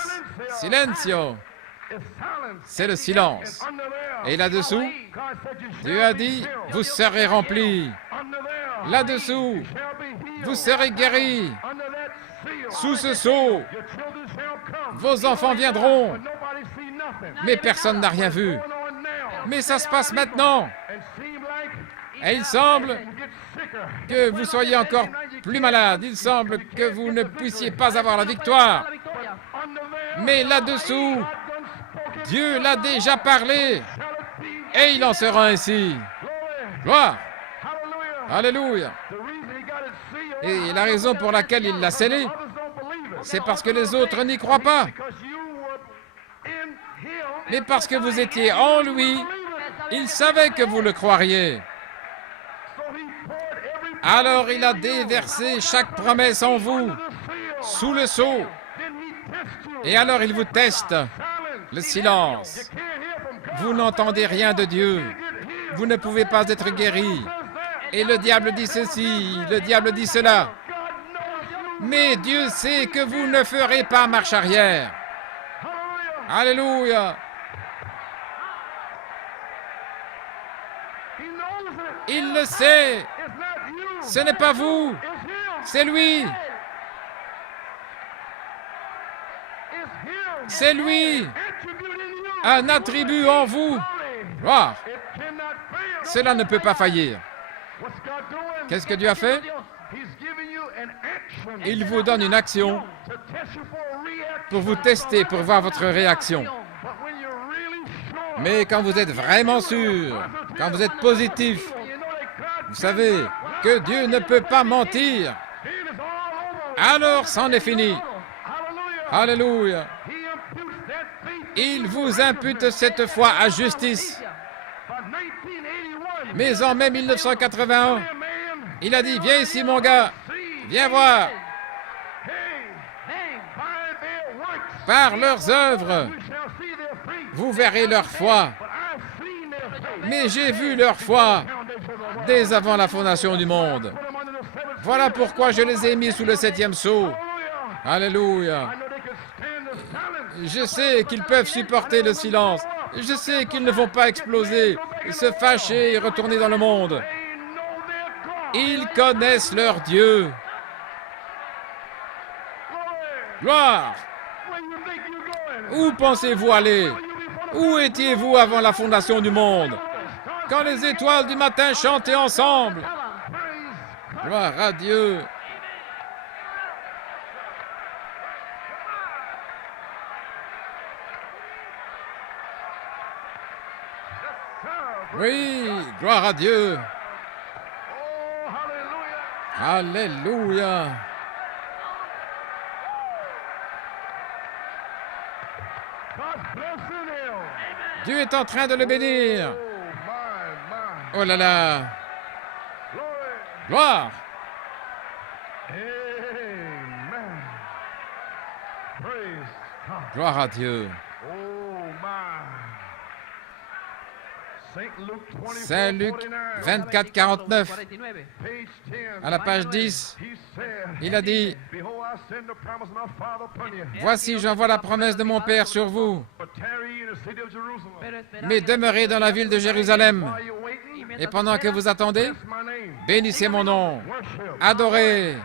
Silencio. C'est le silence. Et là-dessous, Dieu a dit, vous serez remplis. Là-dessous, vous serez guéris. Sous ce sceau, vos enfants viendront. Mais personne n'a rien vu. Mais ça se passe maintenant. Et il semble que vous soyez encore plus malade. Il semble que vous ne puissiez pas avoir la victoire. Mais là-dessous, Dieu l'a déjà parlé. Et il en sera ainsi. Gloire. Alléluia. Et la raison pour laquelle il l'a scellé, c'est parce que les autres n'y croient pas. Mais parce que vous étiez en lui, il savait que vous le croiriez. Alors il a déversé chaque promesse en vous, sous le sceau. Et alors il vous teste. Le silence. Vous n'entendez rien de Dieu. Vous ne pouvez pas être guéri. Et le diable dit ceci, le diable dit cela. Mais Dieu sait que vous ne ferez pas marche arrière. Alléluia. Il le sait. Ce n'est pas vous. C'est lui. C'est lui un attribut en vous. Gloire. Cela ne peut pas faillir. Qu'est-ce que Dieu a fait? Il vous donne une action pour vous tester, pour voir votre réaction. Mais quand vous êtes vraiment sûr, quand vous êtes positif, vous savez que Dieu ne peut pas mentir, alors c'en est fini. Alléluia. Il vous impute cette foi à justice. Mais en mai 1981, il a dit, viens ici mon gars, viens voir. Par leurs œuvres, vous verrez leur foi. Mais j'ai vu leur foi dès avant la fondation du monde. Voilà pourquoi je les ai mis sous le 7e sceau. Alléluia. Je sais qu'ils peuvent supporter le silence. Je sais qu'ils ne vont pas exploser, se fâcher et retourner dans le monde. Ils connaissent leur Dieu. Gloire. Où pensez-vous aller? Où étiez-vous avant la fondation du monde? Quand les étoiles du matin chantaient ensemble. Gloire à Dieu. Oui, gloire à Dieu. Alléluia. Dieu est en train de le bénir. Oh là là. Gloire. Gloire à Dieu. Saint Luc 24, 49. À la page 10, il a dit, « Voici, j'envoie la promesse de mon Père sur vous, mais demeurez dans la ville de Jérusalem. Et pendant que vous attendez, bénissez mon nom, adorez,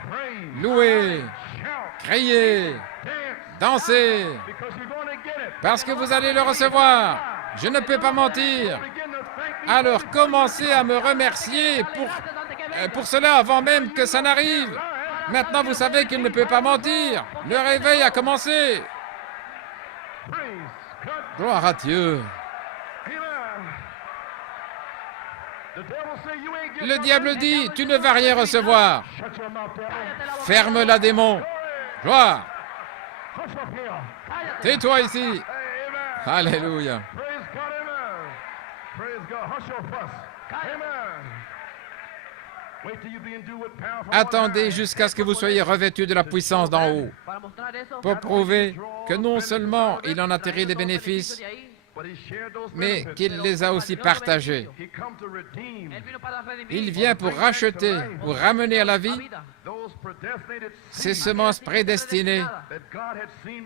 louez, criez, dansez, parce que vous allez le recevoir. Je ne peux pas mentir. Alors commencez à me remercier pour cela avant même que ça n'arrive. Maintenant, vous savez qu'il ne peut pas mentir. Le réveil a commencé. Gloire à Dieu. Le diable dit, tu ne vas rien recevoir. Ferme-la, démon. Gloire. Tais-toi ici. Alléluia. Attendez jusqu'à ce que vous soyez revêtus de la puissance d'en haut, pour prouver que non seulement il en a tiré des bénéfices, mais qu'il les a aussi partagés. Il vient pour racheter, pour ramener à la vie ces semences prédestinées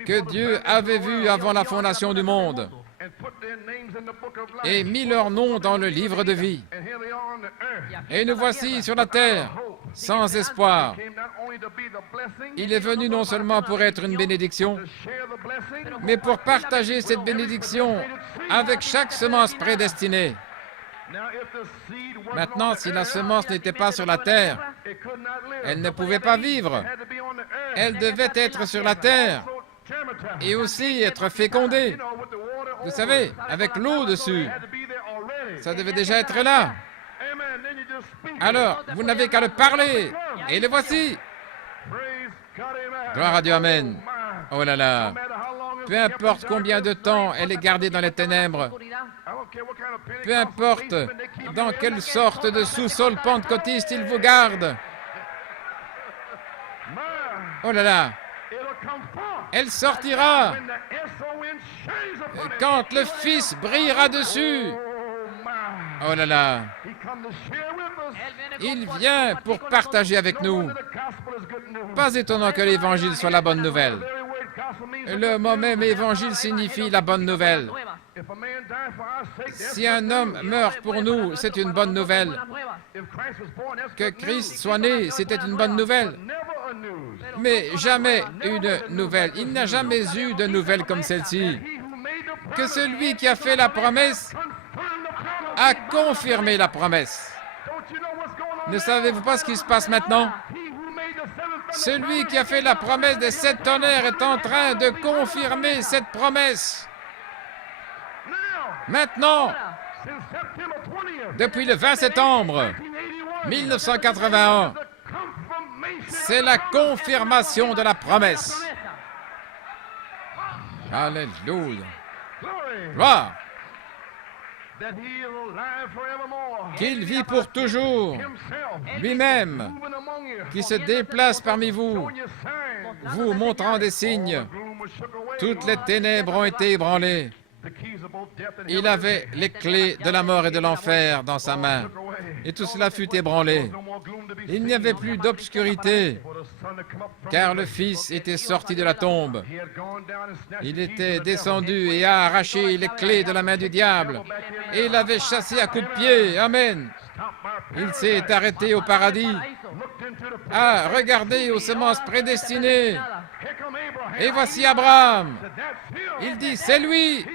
que Dieu avait vues avant la fondation du monde et mis leur nom dans le livre de vie. Et nous voici sur la terre, sans espoir. Il est venu non seulement pour être une bénédiction, mais pour partager cette bénédiction avec chaque semence prédestinée. Maintenant, si la semence n'était pas sur la terre, elle ne pouvait pas vivre. Elle devait être sur la terre et aussi être fécondée. Vous savez, avec l'eau dessus, ça devait déjà être là. Alors, vous n'avez qu'à le parler, et le voici. Gloire à Dieu, amen. Oh là là. Peu importe combien de temps elle est gardée dans les ténèbres, peu importe dans quelle sorte de sous-sol pentecôtiste il vous garde. Oh là là. Elle sortira quand le Fils brillera dessus. Oh là là. Il vient pour partager avec nous. Pas étonnant que l'Évangile soit la bonne nouvelle. Le mot même Évangile signifie la bonne nouvelle. Si un homme meurt pour nous, c'est une bonne nouvelle. Que Christ soit né, c'était une bonne nouvelle. Mais jamais une nouvelle. Il n'y a jamais eu de nouvelle comme celle-ci. que celui qui a fait la promesse a confirmé la promesse. Ne savez-vous pas ce qui se passe maintenant? Celui qui a fait la promesse des 7 tonnerres est en train de confirmer cette promesse. Maintenant, depuis le 20 septembre 1981, c'est la confirmation de la promesse. Alléluia. Gloire. Qu'il vit pour toujours, lui-même, qui se déplace parmi vous, vous montrant des signes. Toutes les ténèbres ont été ébranlées. Il avait les clés de la mort et de l'enfer dans sa main, et tout cela fut ébranlé. Il n'y avait plus d'obscurité, car le Fils était sorti de la tombe. Il était descendu et a arraché les clés de la main du diable, et il l'avait chassé à coups de pied. Amen. Il s'est arrêté au paradis, a regardé aux semences prédestinées, et voici Abraham. Il dit, c'est lui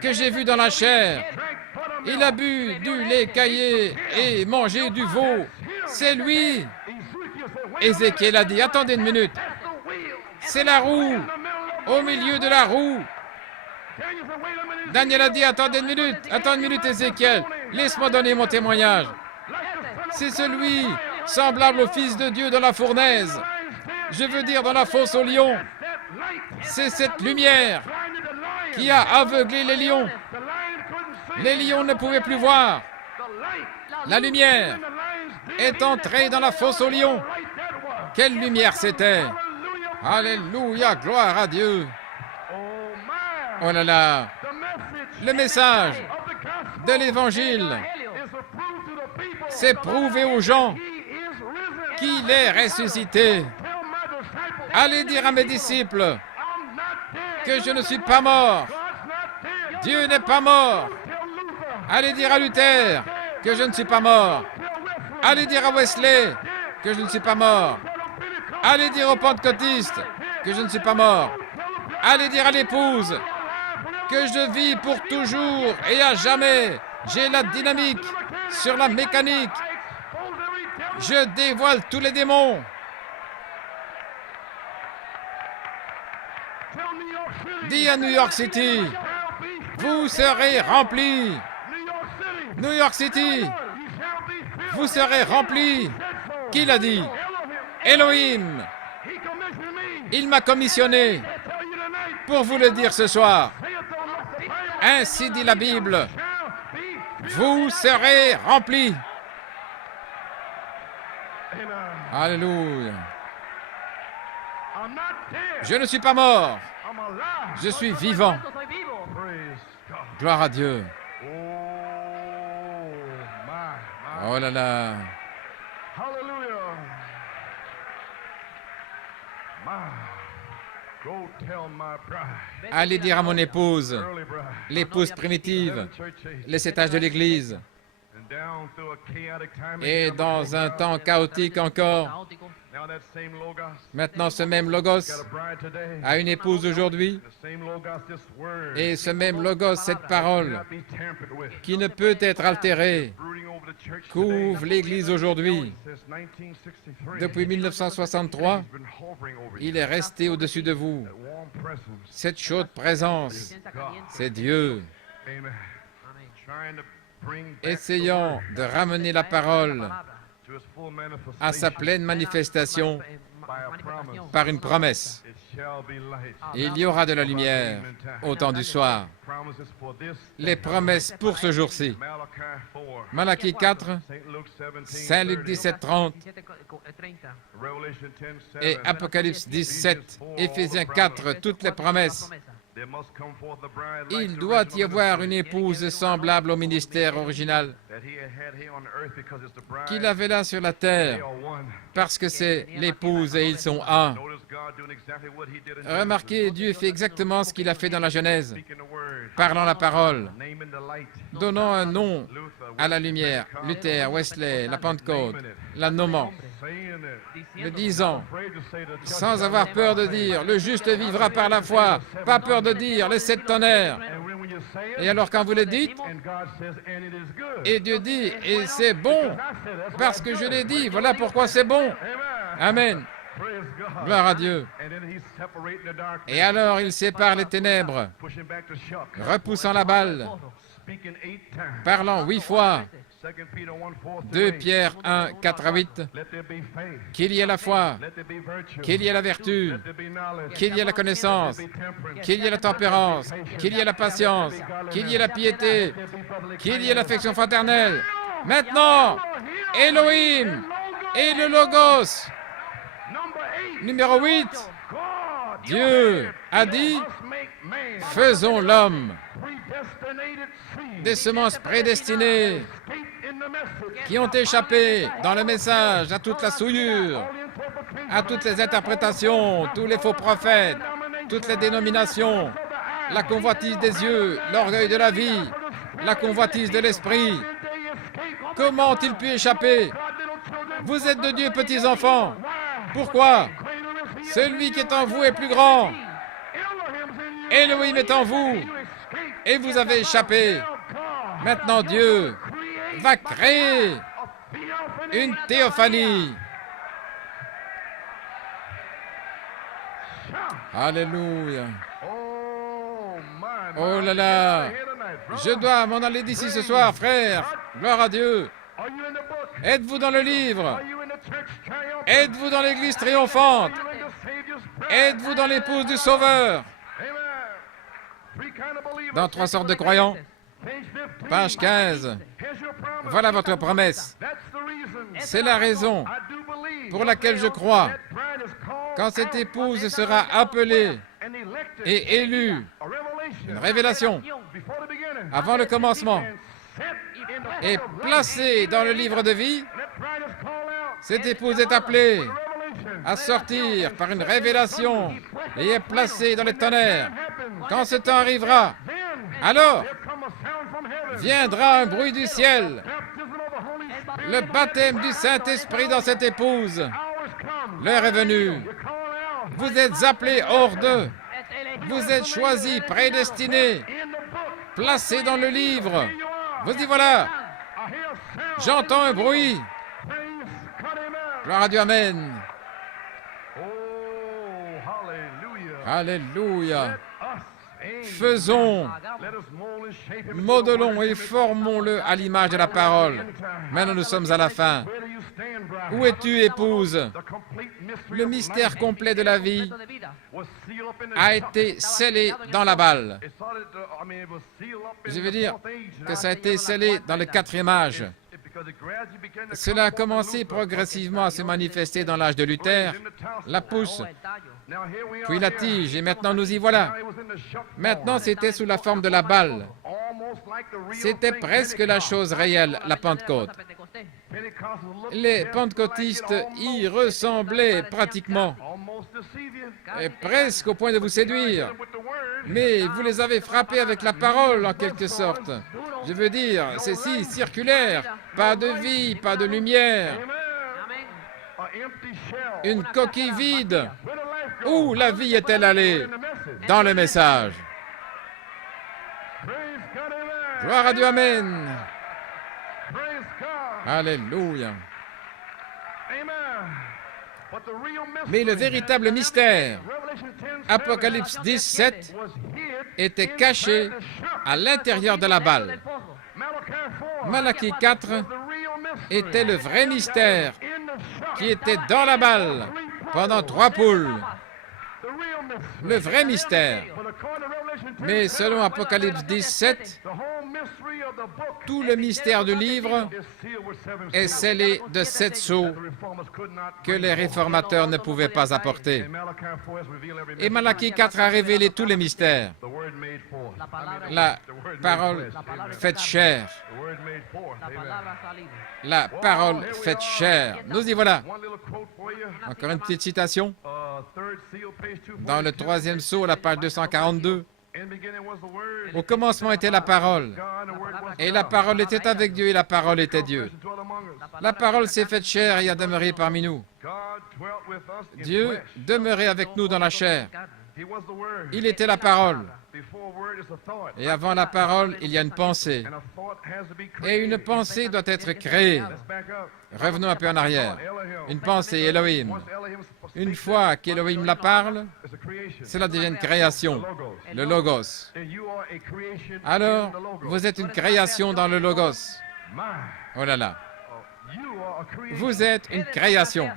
que j'ai vu dans la chair. Il a bu du lait caillé et mangé du veau. C'est lui. Ézéchiel a dit, attendez une minute. C'est la roue, au milieu de la roue. Daniel a dit, attendez une minute, Ézéchiel. Laisse-moi donner mon témoignage. C'est celui semblable au Fils de Dieu dans la fournaise. Je veux dire dans la fosse aux lions. C'est cette lumière qui a aveuglé les lions. Les lions ne pouvaient plus voir. La lumière est entrée dans la fosse aux lions. Quelle lumière c'était! Alléluia, gloire à Dieu. Oh là là, le message de l'Évangile, c'est prouver aux gens qu'il est ressuscité. Allez dire à mes disciples que je ne suis pas mort. Dieu n'est pas mort. Allez dire à Luther que je ne suis pas mort. Allez dire à Wesley que je ne suis pas mort. Allez dire aux pentecôtistes que je ne suis pas mort. Allez dire à l'épouse que je vis pour toujours et à jamais. J'ai la dynamique sur la mécanique. Je dévoile tous les démons. Dis à New York City, vous serez remplis. New York City, vous serez remplis. Qui l'a dit? Elohim. Il m'a commissionné pour vous le dire ce soir. Ainsi dit la Bible. Vous serez remplis. Alléluia. Je ne suis pas mort. Je suis vivant. Gloire à Dieu. Oh là là. Allez dire à mon épouse, l'épouse primitive, les 7 âges de l'Église, et dans un temps chaotique encore, maintenant ce même Logos a une épouse aujourd'hui, et ce même Logos, cette parole, qui ne peut être altérée, couvre l'Église aujourd'hui. Depuis 1963, il est resté au-dessus de vous. Cette chaude présence, c'est Dieu. Essayons de ramener la parole à sa pleine manifestation par une promesse. Il y aura de la lumière au temps du soir. Les promesses pour ce jour-ci. Malachie 4, Saint Luc 17, 30 et Apocalypse 17, Éphésiens 4, toutes les promesses. Il doit y avoir une épouse semblable au ministère original qu'il avait là sur la terre, parce que c'est l'épouse et ils sont un. Remarquez, Dieu fait exactement ce qu'il a fait dans la Genèse, parlant la parole, donnant un nom à la lumière, Luther, Wesley, la Pentecôte, la nommant. le disant, sans avoir peur de dire, le juste vivra par la foi, pas peur de dire, les 7 tonnerres. Et alors quand vous le dites, et Dieu dit, et c'est bon, parce que je l'ai dit, voilà pourquoi c'est bon. Amen. Gloire à Dieu. Et alors il sépare les ténèbres, repoussant la balle, parlant 8 fois. 2 Pierre 1, 4 à 8. Qu'il y ait la foi, qu'il y ait la vertu, qu'il y ait la connaissance, qu'il y ait la tempérance, qu'il y ait la patience, qu'il y ait la piété, qu'il y ait l'affection fraternelle. Maintenant, Elohim et le Logos. Numéro 8. Dieu a dit, faisons l'homme des semences prédestinées qui ont échappé dans le message à toute la souillure, à toutes les interprétations, tous les faux prophètes, toutes les dénominations, la convoitise des yeux, l'orgueil de la vie, la convoitise de l'esprit. Comment ont-ils pu échapper? Vous êtes de Dieu, petits enfants. Pourquoi? Celui qui est en vous est plus grand. Elohim est en vous et vous avez échappé. Maintenant, Dieu va créer une théophanie. Alléluia. Oh là là. Je dois m'en aller d'ici ce soir, frère. Gloire à Dieu. Êtes-vous dans le livre? Êtes-vous dans l'église triomphante? Êtes-vous dans l'épouse du Sauveur? Dans 3 sortes de croyants. Page 15. Voilà votre promesse. C'est la raison pour laquelle je crois. Quand cette épouse sera appelée et élue, une révélation, avant le commencement, et placée dans le livre de vie, cette épouse est appelée à sortir par une révélation et est placée dans les tonnerres. Quand ce temps arrivera, alors viendra un bruit du ciel, le baptême du Saint-Esprit dans cette épouse. L'heure est venue. Vous êtes appelés hors d'eux. Vous êtes choisis, prédestinés, placés dans le livre. Vous dites voilà, j'entends un bruit. Gloire à Dieu, amen. Alléluia. Faisons, modelons et formons-le à l'image de la parole. Maintenant, nous sommes à la fin. Où es-tu, épouse? Le mystère complet de la vie a été scellé dans la balle. Je veux dire que ça a été scellé dans le 4e âge. Cela a commencé progressivement à se manifester dans l'âge de Luther, la pousse, puis la tige, et maintenant nous y voilà. Maintenant, c'était sous la forme de la balle. C'était presque la chose réelle, la Pentecôte. Les pentecôtistes y ressemblaient pratiquement, et presque au point de vous séduire. Mais vous les avez frappés avec la parole, en quelque sorte. Je veux dire, c'est si circulaire, pas de vie, pas de lumière. Une coquille vide. Où la vie est-elle allée? Dans le message. Gloire à Dieu, amen. Alléluia. Mais le véritable mystère, Apocalypse 17, était caché à l'intérieur de la balle. Malachie 4 était le vrai mystère qui était dans la balle pendant 3 poules. Le vrai mystère. Mais selon Apocalypse 17, tout le mystère du livre est scellé de 7 sceaux que les réformateurs ne pouvaient pas apporter. Et Malachie 4 a révélé tous les mystères. La parole faite chair. La parole faite chair. Nous y voilà. Encore une petite citation. Dans le 3e sceau, la page 242. Au commencement était la parole. Et la parole était avec Dieu et la parole était Dieu. La parole s'est faite chair et a demeuré parmi nous. Dieu demeurait avec nous dans la chair. Il était la parole. Et avant la parole, il y a une pensée. Et une pensée doit être créée. Revenons un peu en arrière. Une pensée, Elohim. Une fois qu'Elohim la parle, cela devient une création, le Logos. Alors, vous êtes une création dans le Logos. Oh là là. Vous êtes une création.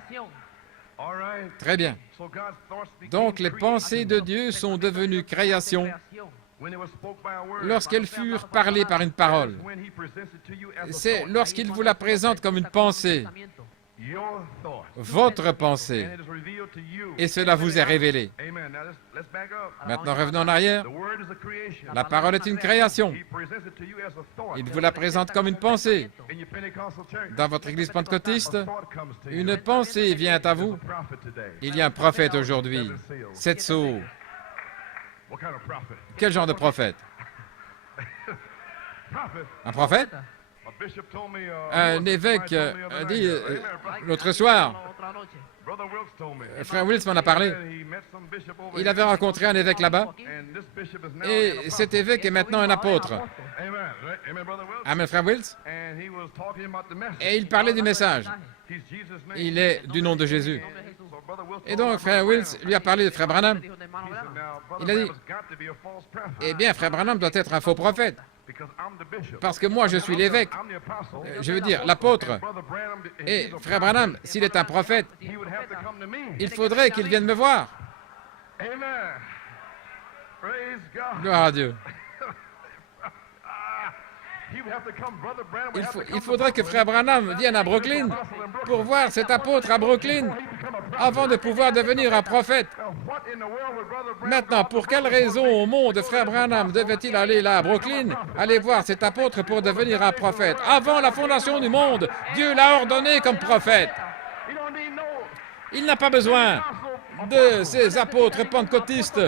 Très bien. Donc, les pensées de Dieu sont devenues création lorsqu'elles furent parlées par une parole. C'est lorsqu'il vous la présente comme une pensée, votre pensée, et cela vous est révélé. Maintenant, revenons en arrière. La parole est une création. Il vous la présente comme une pensée. Dans votre église pentecôtiste, une pensée vient à vous. Il y a un prophète aujourd'hui. 7 sceaux. Quel genre de prophète? Un prophète? Un évêque a dit l'autre soir, frère Wills m'en a parlé, il avait rencontré un évêque là-bas, et cet évêque est maintenant un apôtre. Amen, frère Wills. Et il parlait du message. Il est du nom de Jésus. Et donc, frère Wills lui a parlé de frère Branham. Il a dit, eh bien, frère Branham doit être un faux prophète. Parce que moi, je suis l'évêque. Je veux dire, l'apôtre. Et frère Branham, s'il est un prophète, il faudrait qu'il vienne me voir. Gloire à Dieu. Il faudrait que frère Branham vienne à Brooklyn pour voir cet apôtre à Brooklyn avant de pouvoir devenir un prophète. Maintenant, pour quelle raison au monde frère Branham devait-il aller là à Brooklyn, aller voir cet apôtre pour devenir un prophète? Avant la fondation du monde, Dieu l'a ordonné comme prophète. Il n'a pas besoin de ces apôtres pentecôtistes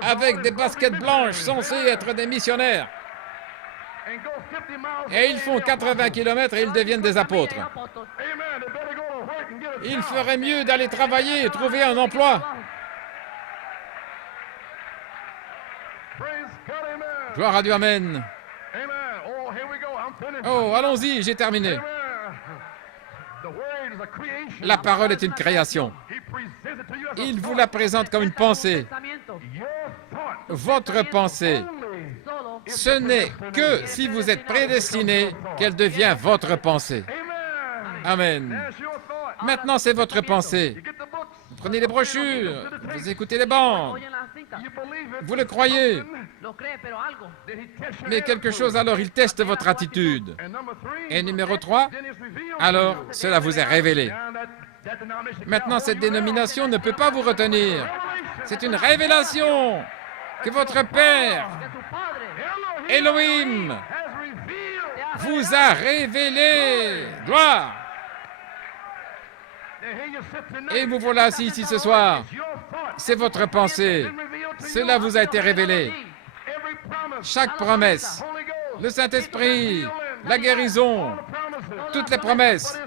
avec des baskets blanches censés être des missionnaires. Et ils font 80 km et ils deviennent des apôtres. Il ferait mieux d'aller travailler et trouver un emploi. Gloire à Dieu, amen. Oh, allons-y, j'ai terminé. La parole est une création. Il vous la présente comme une pensée. Votre pensée. Ce n'est que si vous êtes prédestiné qu'elle devient votre pensée. Amen. Maintenant, c'est votre pensée. Vous prenez les brochures, vous écoutez les bandes, vous le croyez. Mais quelque chose, alors, il teste votre attitude. Et numéro 3, alors, cela vous est révélé. Maintenant, cette dénomination ne peut pas vous retenir. C'est une révélation que votre Père, Elohim, vous a révélé. Gloire. Et vous voilà assis ici ce soir. C'est votre pensée. Cela vous a été révélé. Chaque promesse, le Saint-Esprit, la guérison, toutes les promesses.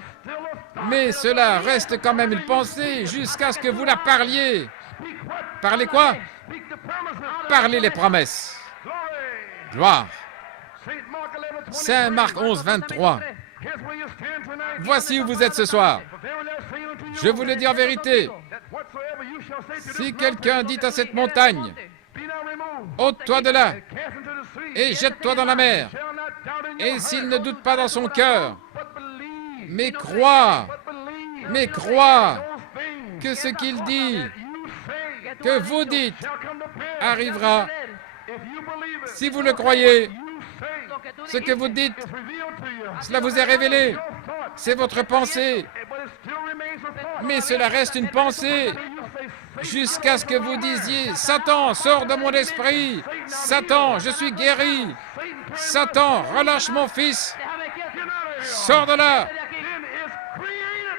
Mais cela reste quand même une pensée jusqu'à ce que vous la parliez. Parlez quoi? Parlez les promesses. Gloire. Saint Marc 11, 23. Voici où vous êtes ce soir. Je vous le dis en vérité. Si quelqu'un dit à cette montagne, ôte-toi de là et jette-toi dans la mer, et s'il ne doute pas dans son cœur, mais croit que ce qu'il dit, que vous dites, arrivera. Si vous le croyez, ce que vous dites, cela vous est révélé. C'est votre pensée. Mais cela reste une pensée jusqu'à ce que vous disiez, Satan, sors de mon esprit. Satan, je suis guéri. Satan, relâche mon fils. Sors de là.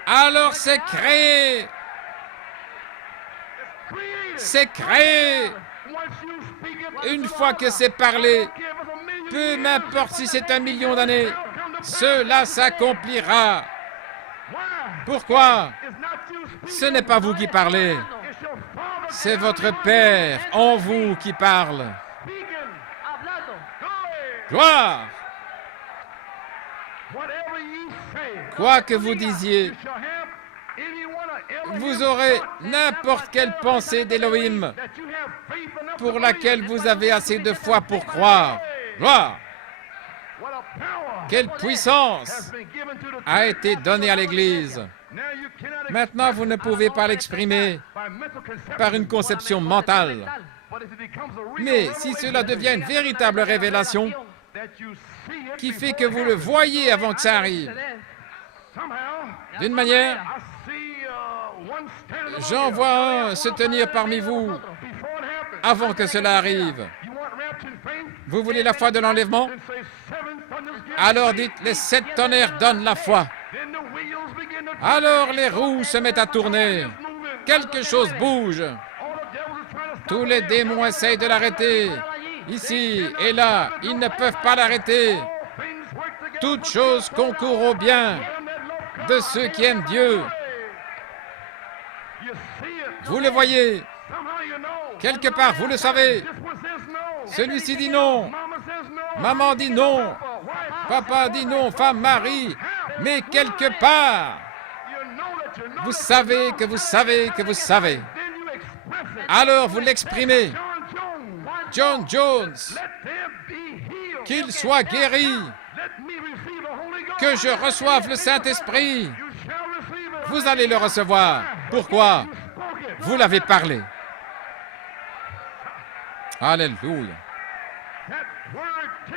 Alors c'est créé. C'est créé. Une fois que c'est parlé, peu m'importe si c'est 1 million d'années, cela s'accomplira. Pourquoi? Ce n'est pas vous qui parlez, c'est votre Père en vous qui parle. Gloire! Quoi que vous disiez, vous aurez n'importe quelle pensée d'Élohim pour laquelle vous avez assez de foi pour croire. Gloire! Quelle puissance a été donnée à l'Église. Maintenant, vous ne pouvez pas l'exprimer par une conception mentale. Mais si cela devient une véritable révélation qui fait que vous le voyez avant que ça arrive, d'une manière, j'en vois un se tenir parmi vous avant que cela arrive. Vous voulez la foi de l'enlèvement? Alors dites, les 7 tonnerres donnent la foi. Alors les roues se mettent à tourner. Quelque chose bouge. Tous les démons essayent de l'arrêter. Ici et là, ils ne peuvent pas l'arrêter. Toute chose concourt au bien de ceux qui aiment Dieu. Vous le voyez. Quelque part, vous le savez. Celui-ci dit non. Maman dit non. Papa dit non. Femme, mari. Mais quelque part, vous savez que vous savez que vous savez. Alors vous l'exprimez. John Jones, qu'il soit guéri, que je reçoive le Saint-Esprit. Vous allez le recevoir. Pourquoi? Vous l'avez parlé. Alléluia.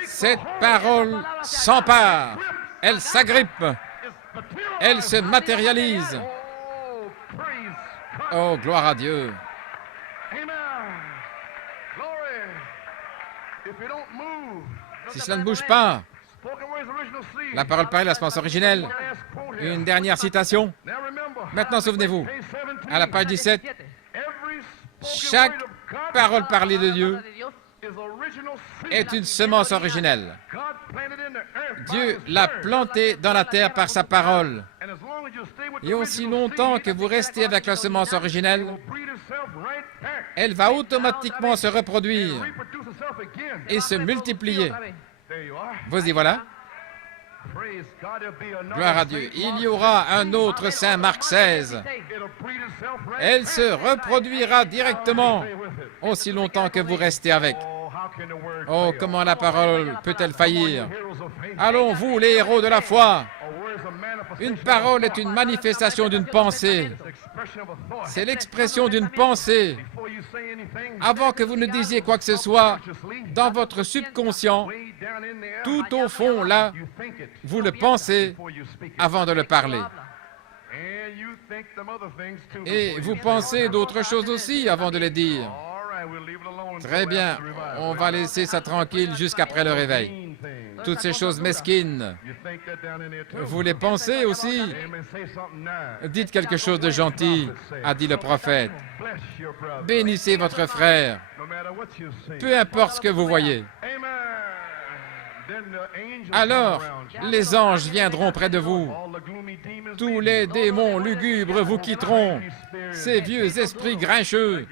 Cette parole s'empare, elle s'agrippe, elle se matérialise. Oh, gloire à Dieu. Si cela ne bouge pas, la parole parlée, la semence originelle. Une dernière citation. Maintenant, souvenez-vous, à la page 17, chaque parole parlée de Dieu est une semence originelle. Dieu l'a plantée dans la terre par sa parole. Et aussi longtemps que vous restez avec la semence originelle, elle va automatiquement se reproduire et se multiplier. Vous y voilà. Gloire à Dieu. Il y aura un autre Saint Marc 16. Elle se reproduira directement aussi longtemps que vous restez avec. Oh, comment la parole peut-elle faillir? Allons, vous, les héros de la foi. Une parole est une manifestation d'une pensée. C'est l'expression d'une pensée. Avant que vous ne disiez quoi que ce soit, dans votre subconscient, tout au fond, là, vous le pensez avant de le parler. Et vous pensez d'autres choses aussi avant de les dire. Très bien, on va laisser ça tranquille jusqu'après le réveil. Toutes ces choses mesquines, vous les pensez aussi? Dites quelque chose de gentil, a dit le prophète. Bénissez votre frère, peu importe ce que vous voyez. Alors, les anges viendront près de vous. Tous les démons lugubres vous quitteront. Ces vieux esprits grincheux,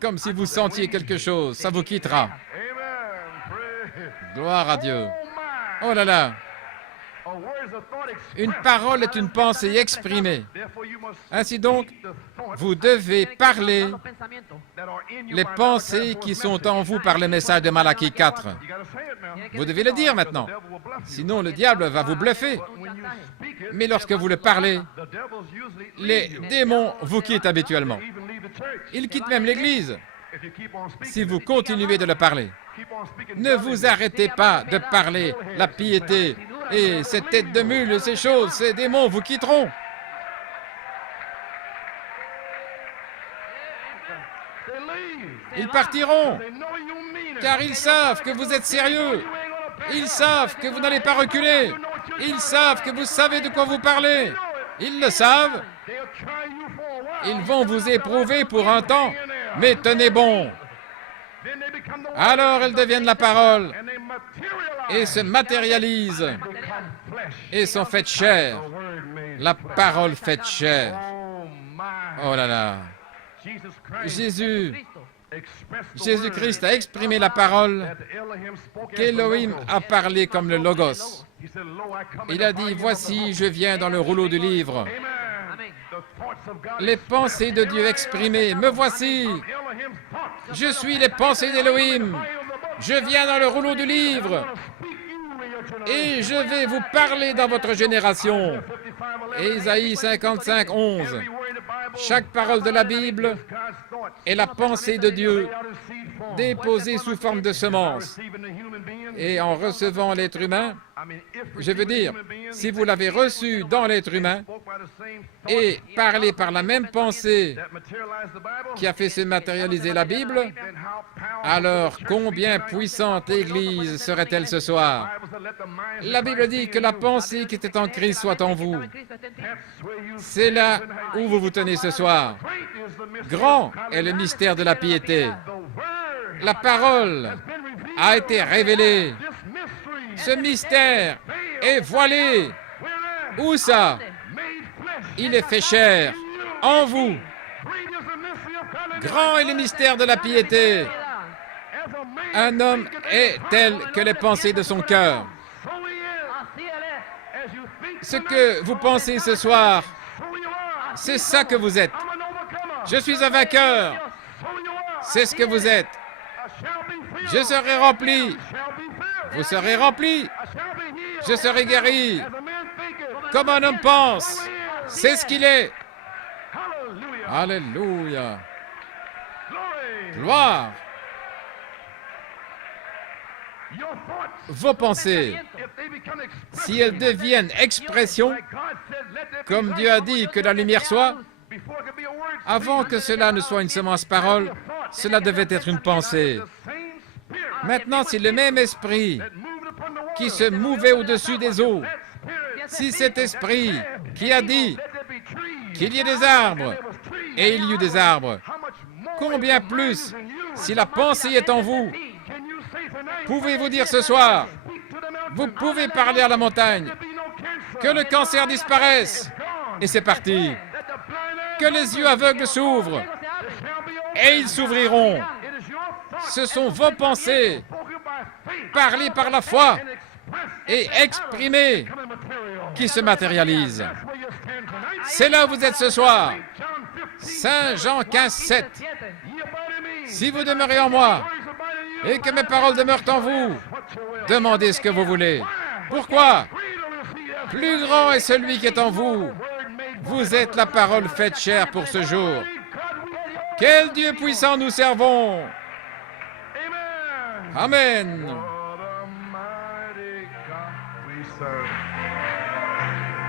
comme si vous sentiez quelque chose, ça vous quittera. Gloire à Dieu. Oh là là. Une parole est une pensée exprimée. Ainsi donc, vous devez parler les pensées qui sont en vous par le message de Malachie 4. Vous devez le dire maintenant. Sinon, le diable va vous bluffer. Mais lorsque vous le parlez, les démons vous quittent habituellement. Ils quittent même l'Église si vous continuez de le parler. Ne vous arrêtez pas de parler la piété et cette tête de mule, ces choses, ces démons vous quitteront. Ils partiront, car ils savent que vous êtes sérieux. Ils savent que vous n'allez pas reculer. Ils savent que vous savez de quoi vous parlez. Ils le savent. Ils vont vous éprouver pour un temps, mais tenez bon. alors elles deviennent la parole et se matérialisent et sont faites chair. La parole faite chair. Oh là là. Jésus-Christ a exprimé la parole qu'Élohim a parlé comme le Logos. Il a dit, voici, je viens dans le rouleau du livre. Les pensées de Dieu exprimées, me voici. Je suis les pensées d'Élohim. Je viens dans le rouleau du livre. Et je vais vous parler dans votre génération. Ésaïe 55, 11. Chaque parole de la Bible est la pensée de Dieu, déposée sous forme de semence. Et en recevant l'être humain, je veux dire, si vous l'avez reçu dans l'être humain et parlé par la même pensée qui a fait se matérialiser la Bible, alors combien puissante Église serait-elle ce soir? La Bible dit que la pensée qui était en Christ soit en vous. C'est là où vous vous tenez ce soir. Grand est le mystère de la piété. La parole a été révélée. Ce mystère est voilé. Où ça? Il est fait chair en vous. Grand est le mystère de la piété. Un homme est tel que les pensées de son cœur. Ce que vous pensez ce soir, c'est ça que vous êtes. Je suis un vainqueur. C'est ce que vous êtes. Je serai rempli. Vous serez rempli. Je serai guéri. Comme un homme pense. C'est ce qu'il est. Alléluia. Gloire. Vos pensées, si elles deviennent expression, comme Dieu a dit que la lumière soit, avant que cela ne soit une semence parole, cela devait être une pensée. Maintenant, si le même esprit qui se mouvait au-dessus des eaux, si cet esprit qui a dit qu'il y ait des arbres, et il y eut des arbres, combien plus, si la pensée est en vous, pouvez-vous dire ce soir, vous pouvez parler à la montagne, que le cancer disparaisse, et c'est parti. Que les yeux aveugles s'ouvrent, et ils s'ouvriront. Ce sont vos pensées, parlées par la foi et exprimées, qui se matérialisent. C'est là où vous êtes ce soir. Saint Jean 15, 7. Si vous demeurez en moi, et que mes paroles demeurent en vous, demandez ce que vous voulez. Pourquoi? Plus grand est celui qui est en vous. Vous êtes la parole faite chair pour ce jour. Quel Dieu puissant nous servons! Amen.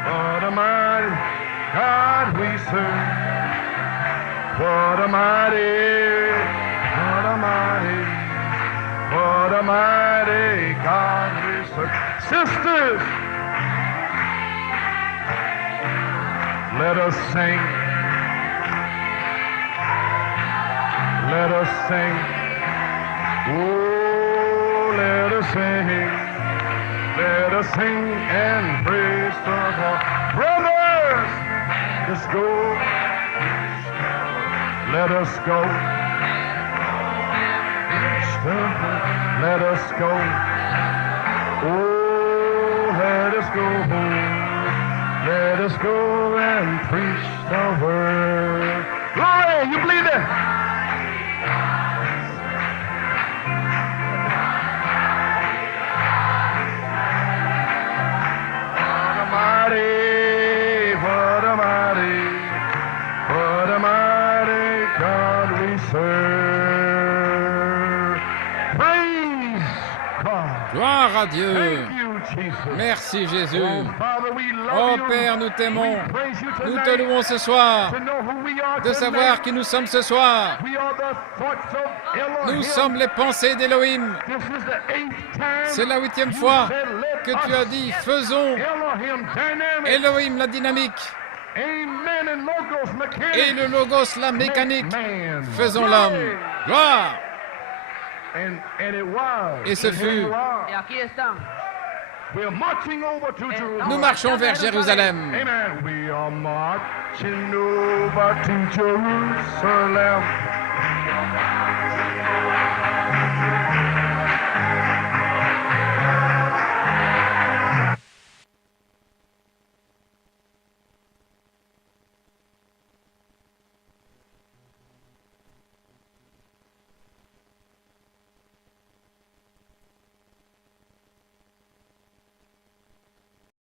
What a mighty God we serve. What a mighty, what a mighty, what a mighty God we serve. Sisters, let us sing. Let us sing. Oh, let us sing. Let us sing and praise the Lord. Brothers, let's go. Let us go. Let us go. Oh, let us go. Let us go and preach the word. Glory, you believe it? Gloire à Dieu. Merci Jésus. Oh Père, nous t'aimons. Nous te louons ce soir de savoir qui nous sommes ce soir. Nous sommes les pensées d'Élohim. C'est la 8e fois que tu as dit, faisons Élohim la dynamique et le Logos la mécanique. Faisons l'homme. Gloire. Et ce fut. Y aquí estamos. Nous marchons vers Jérusalem. Amen. We are marching over to Jerusalem.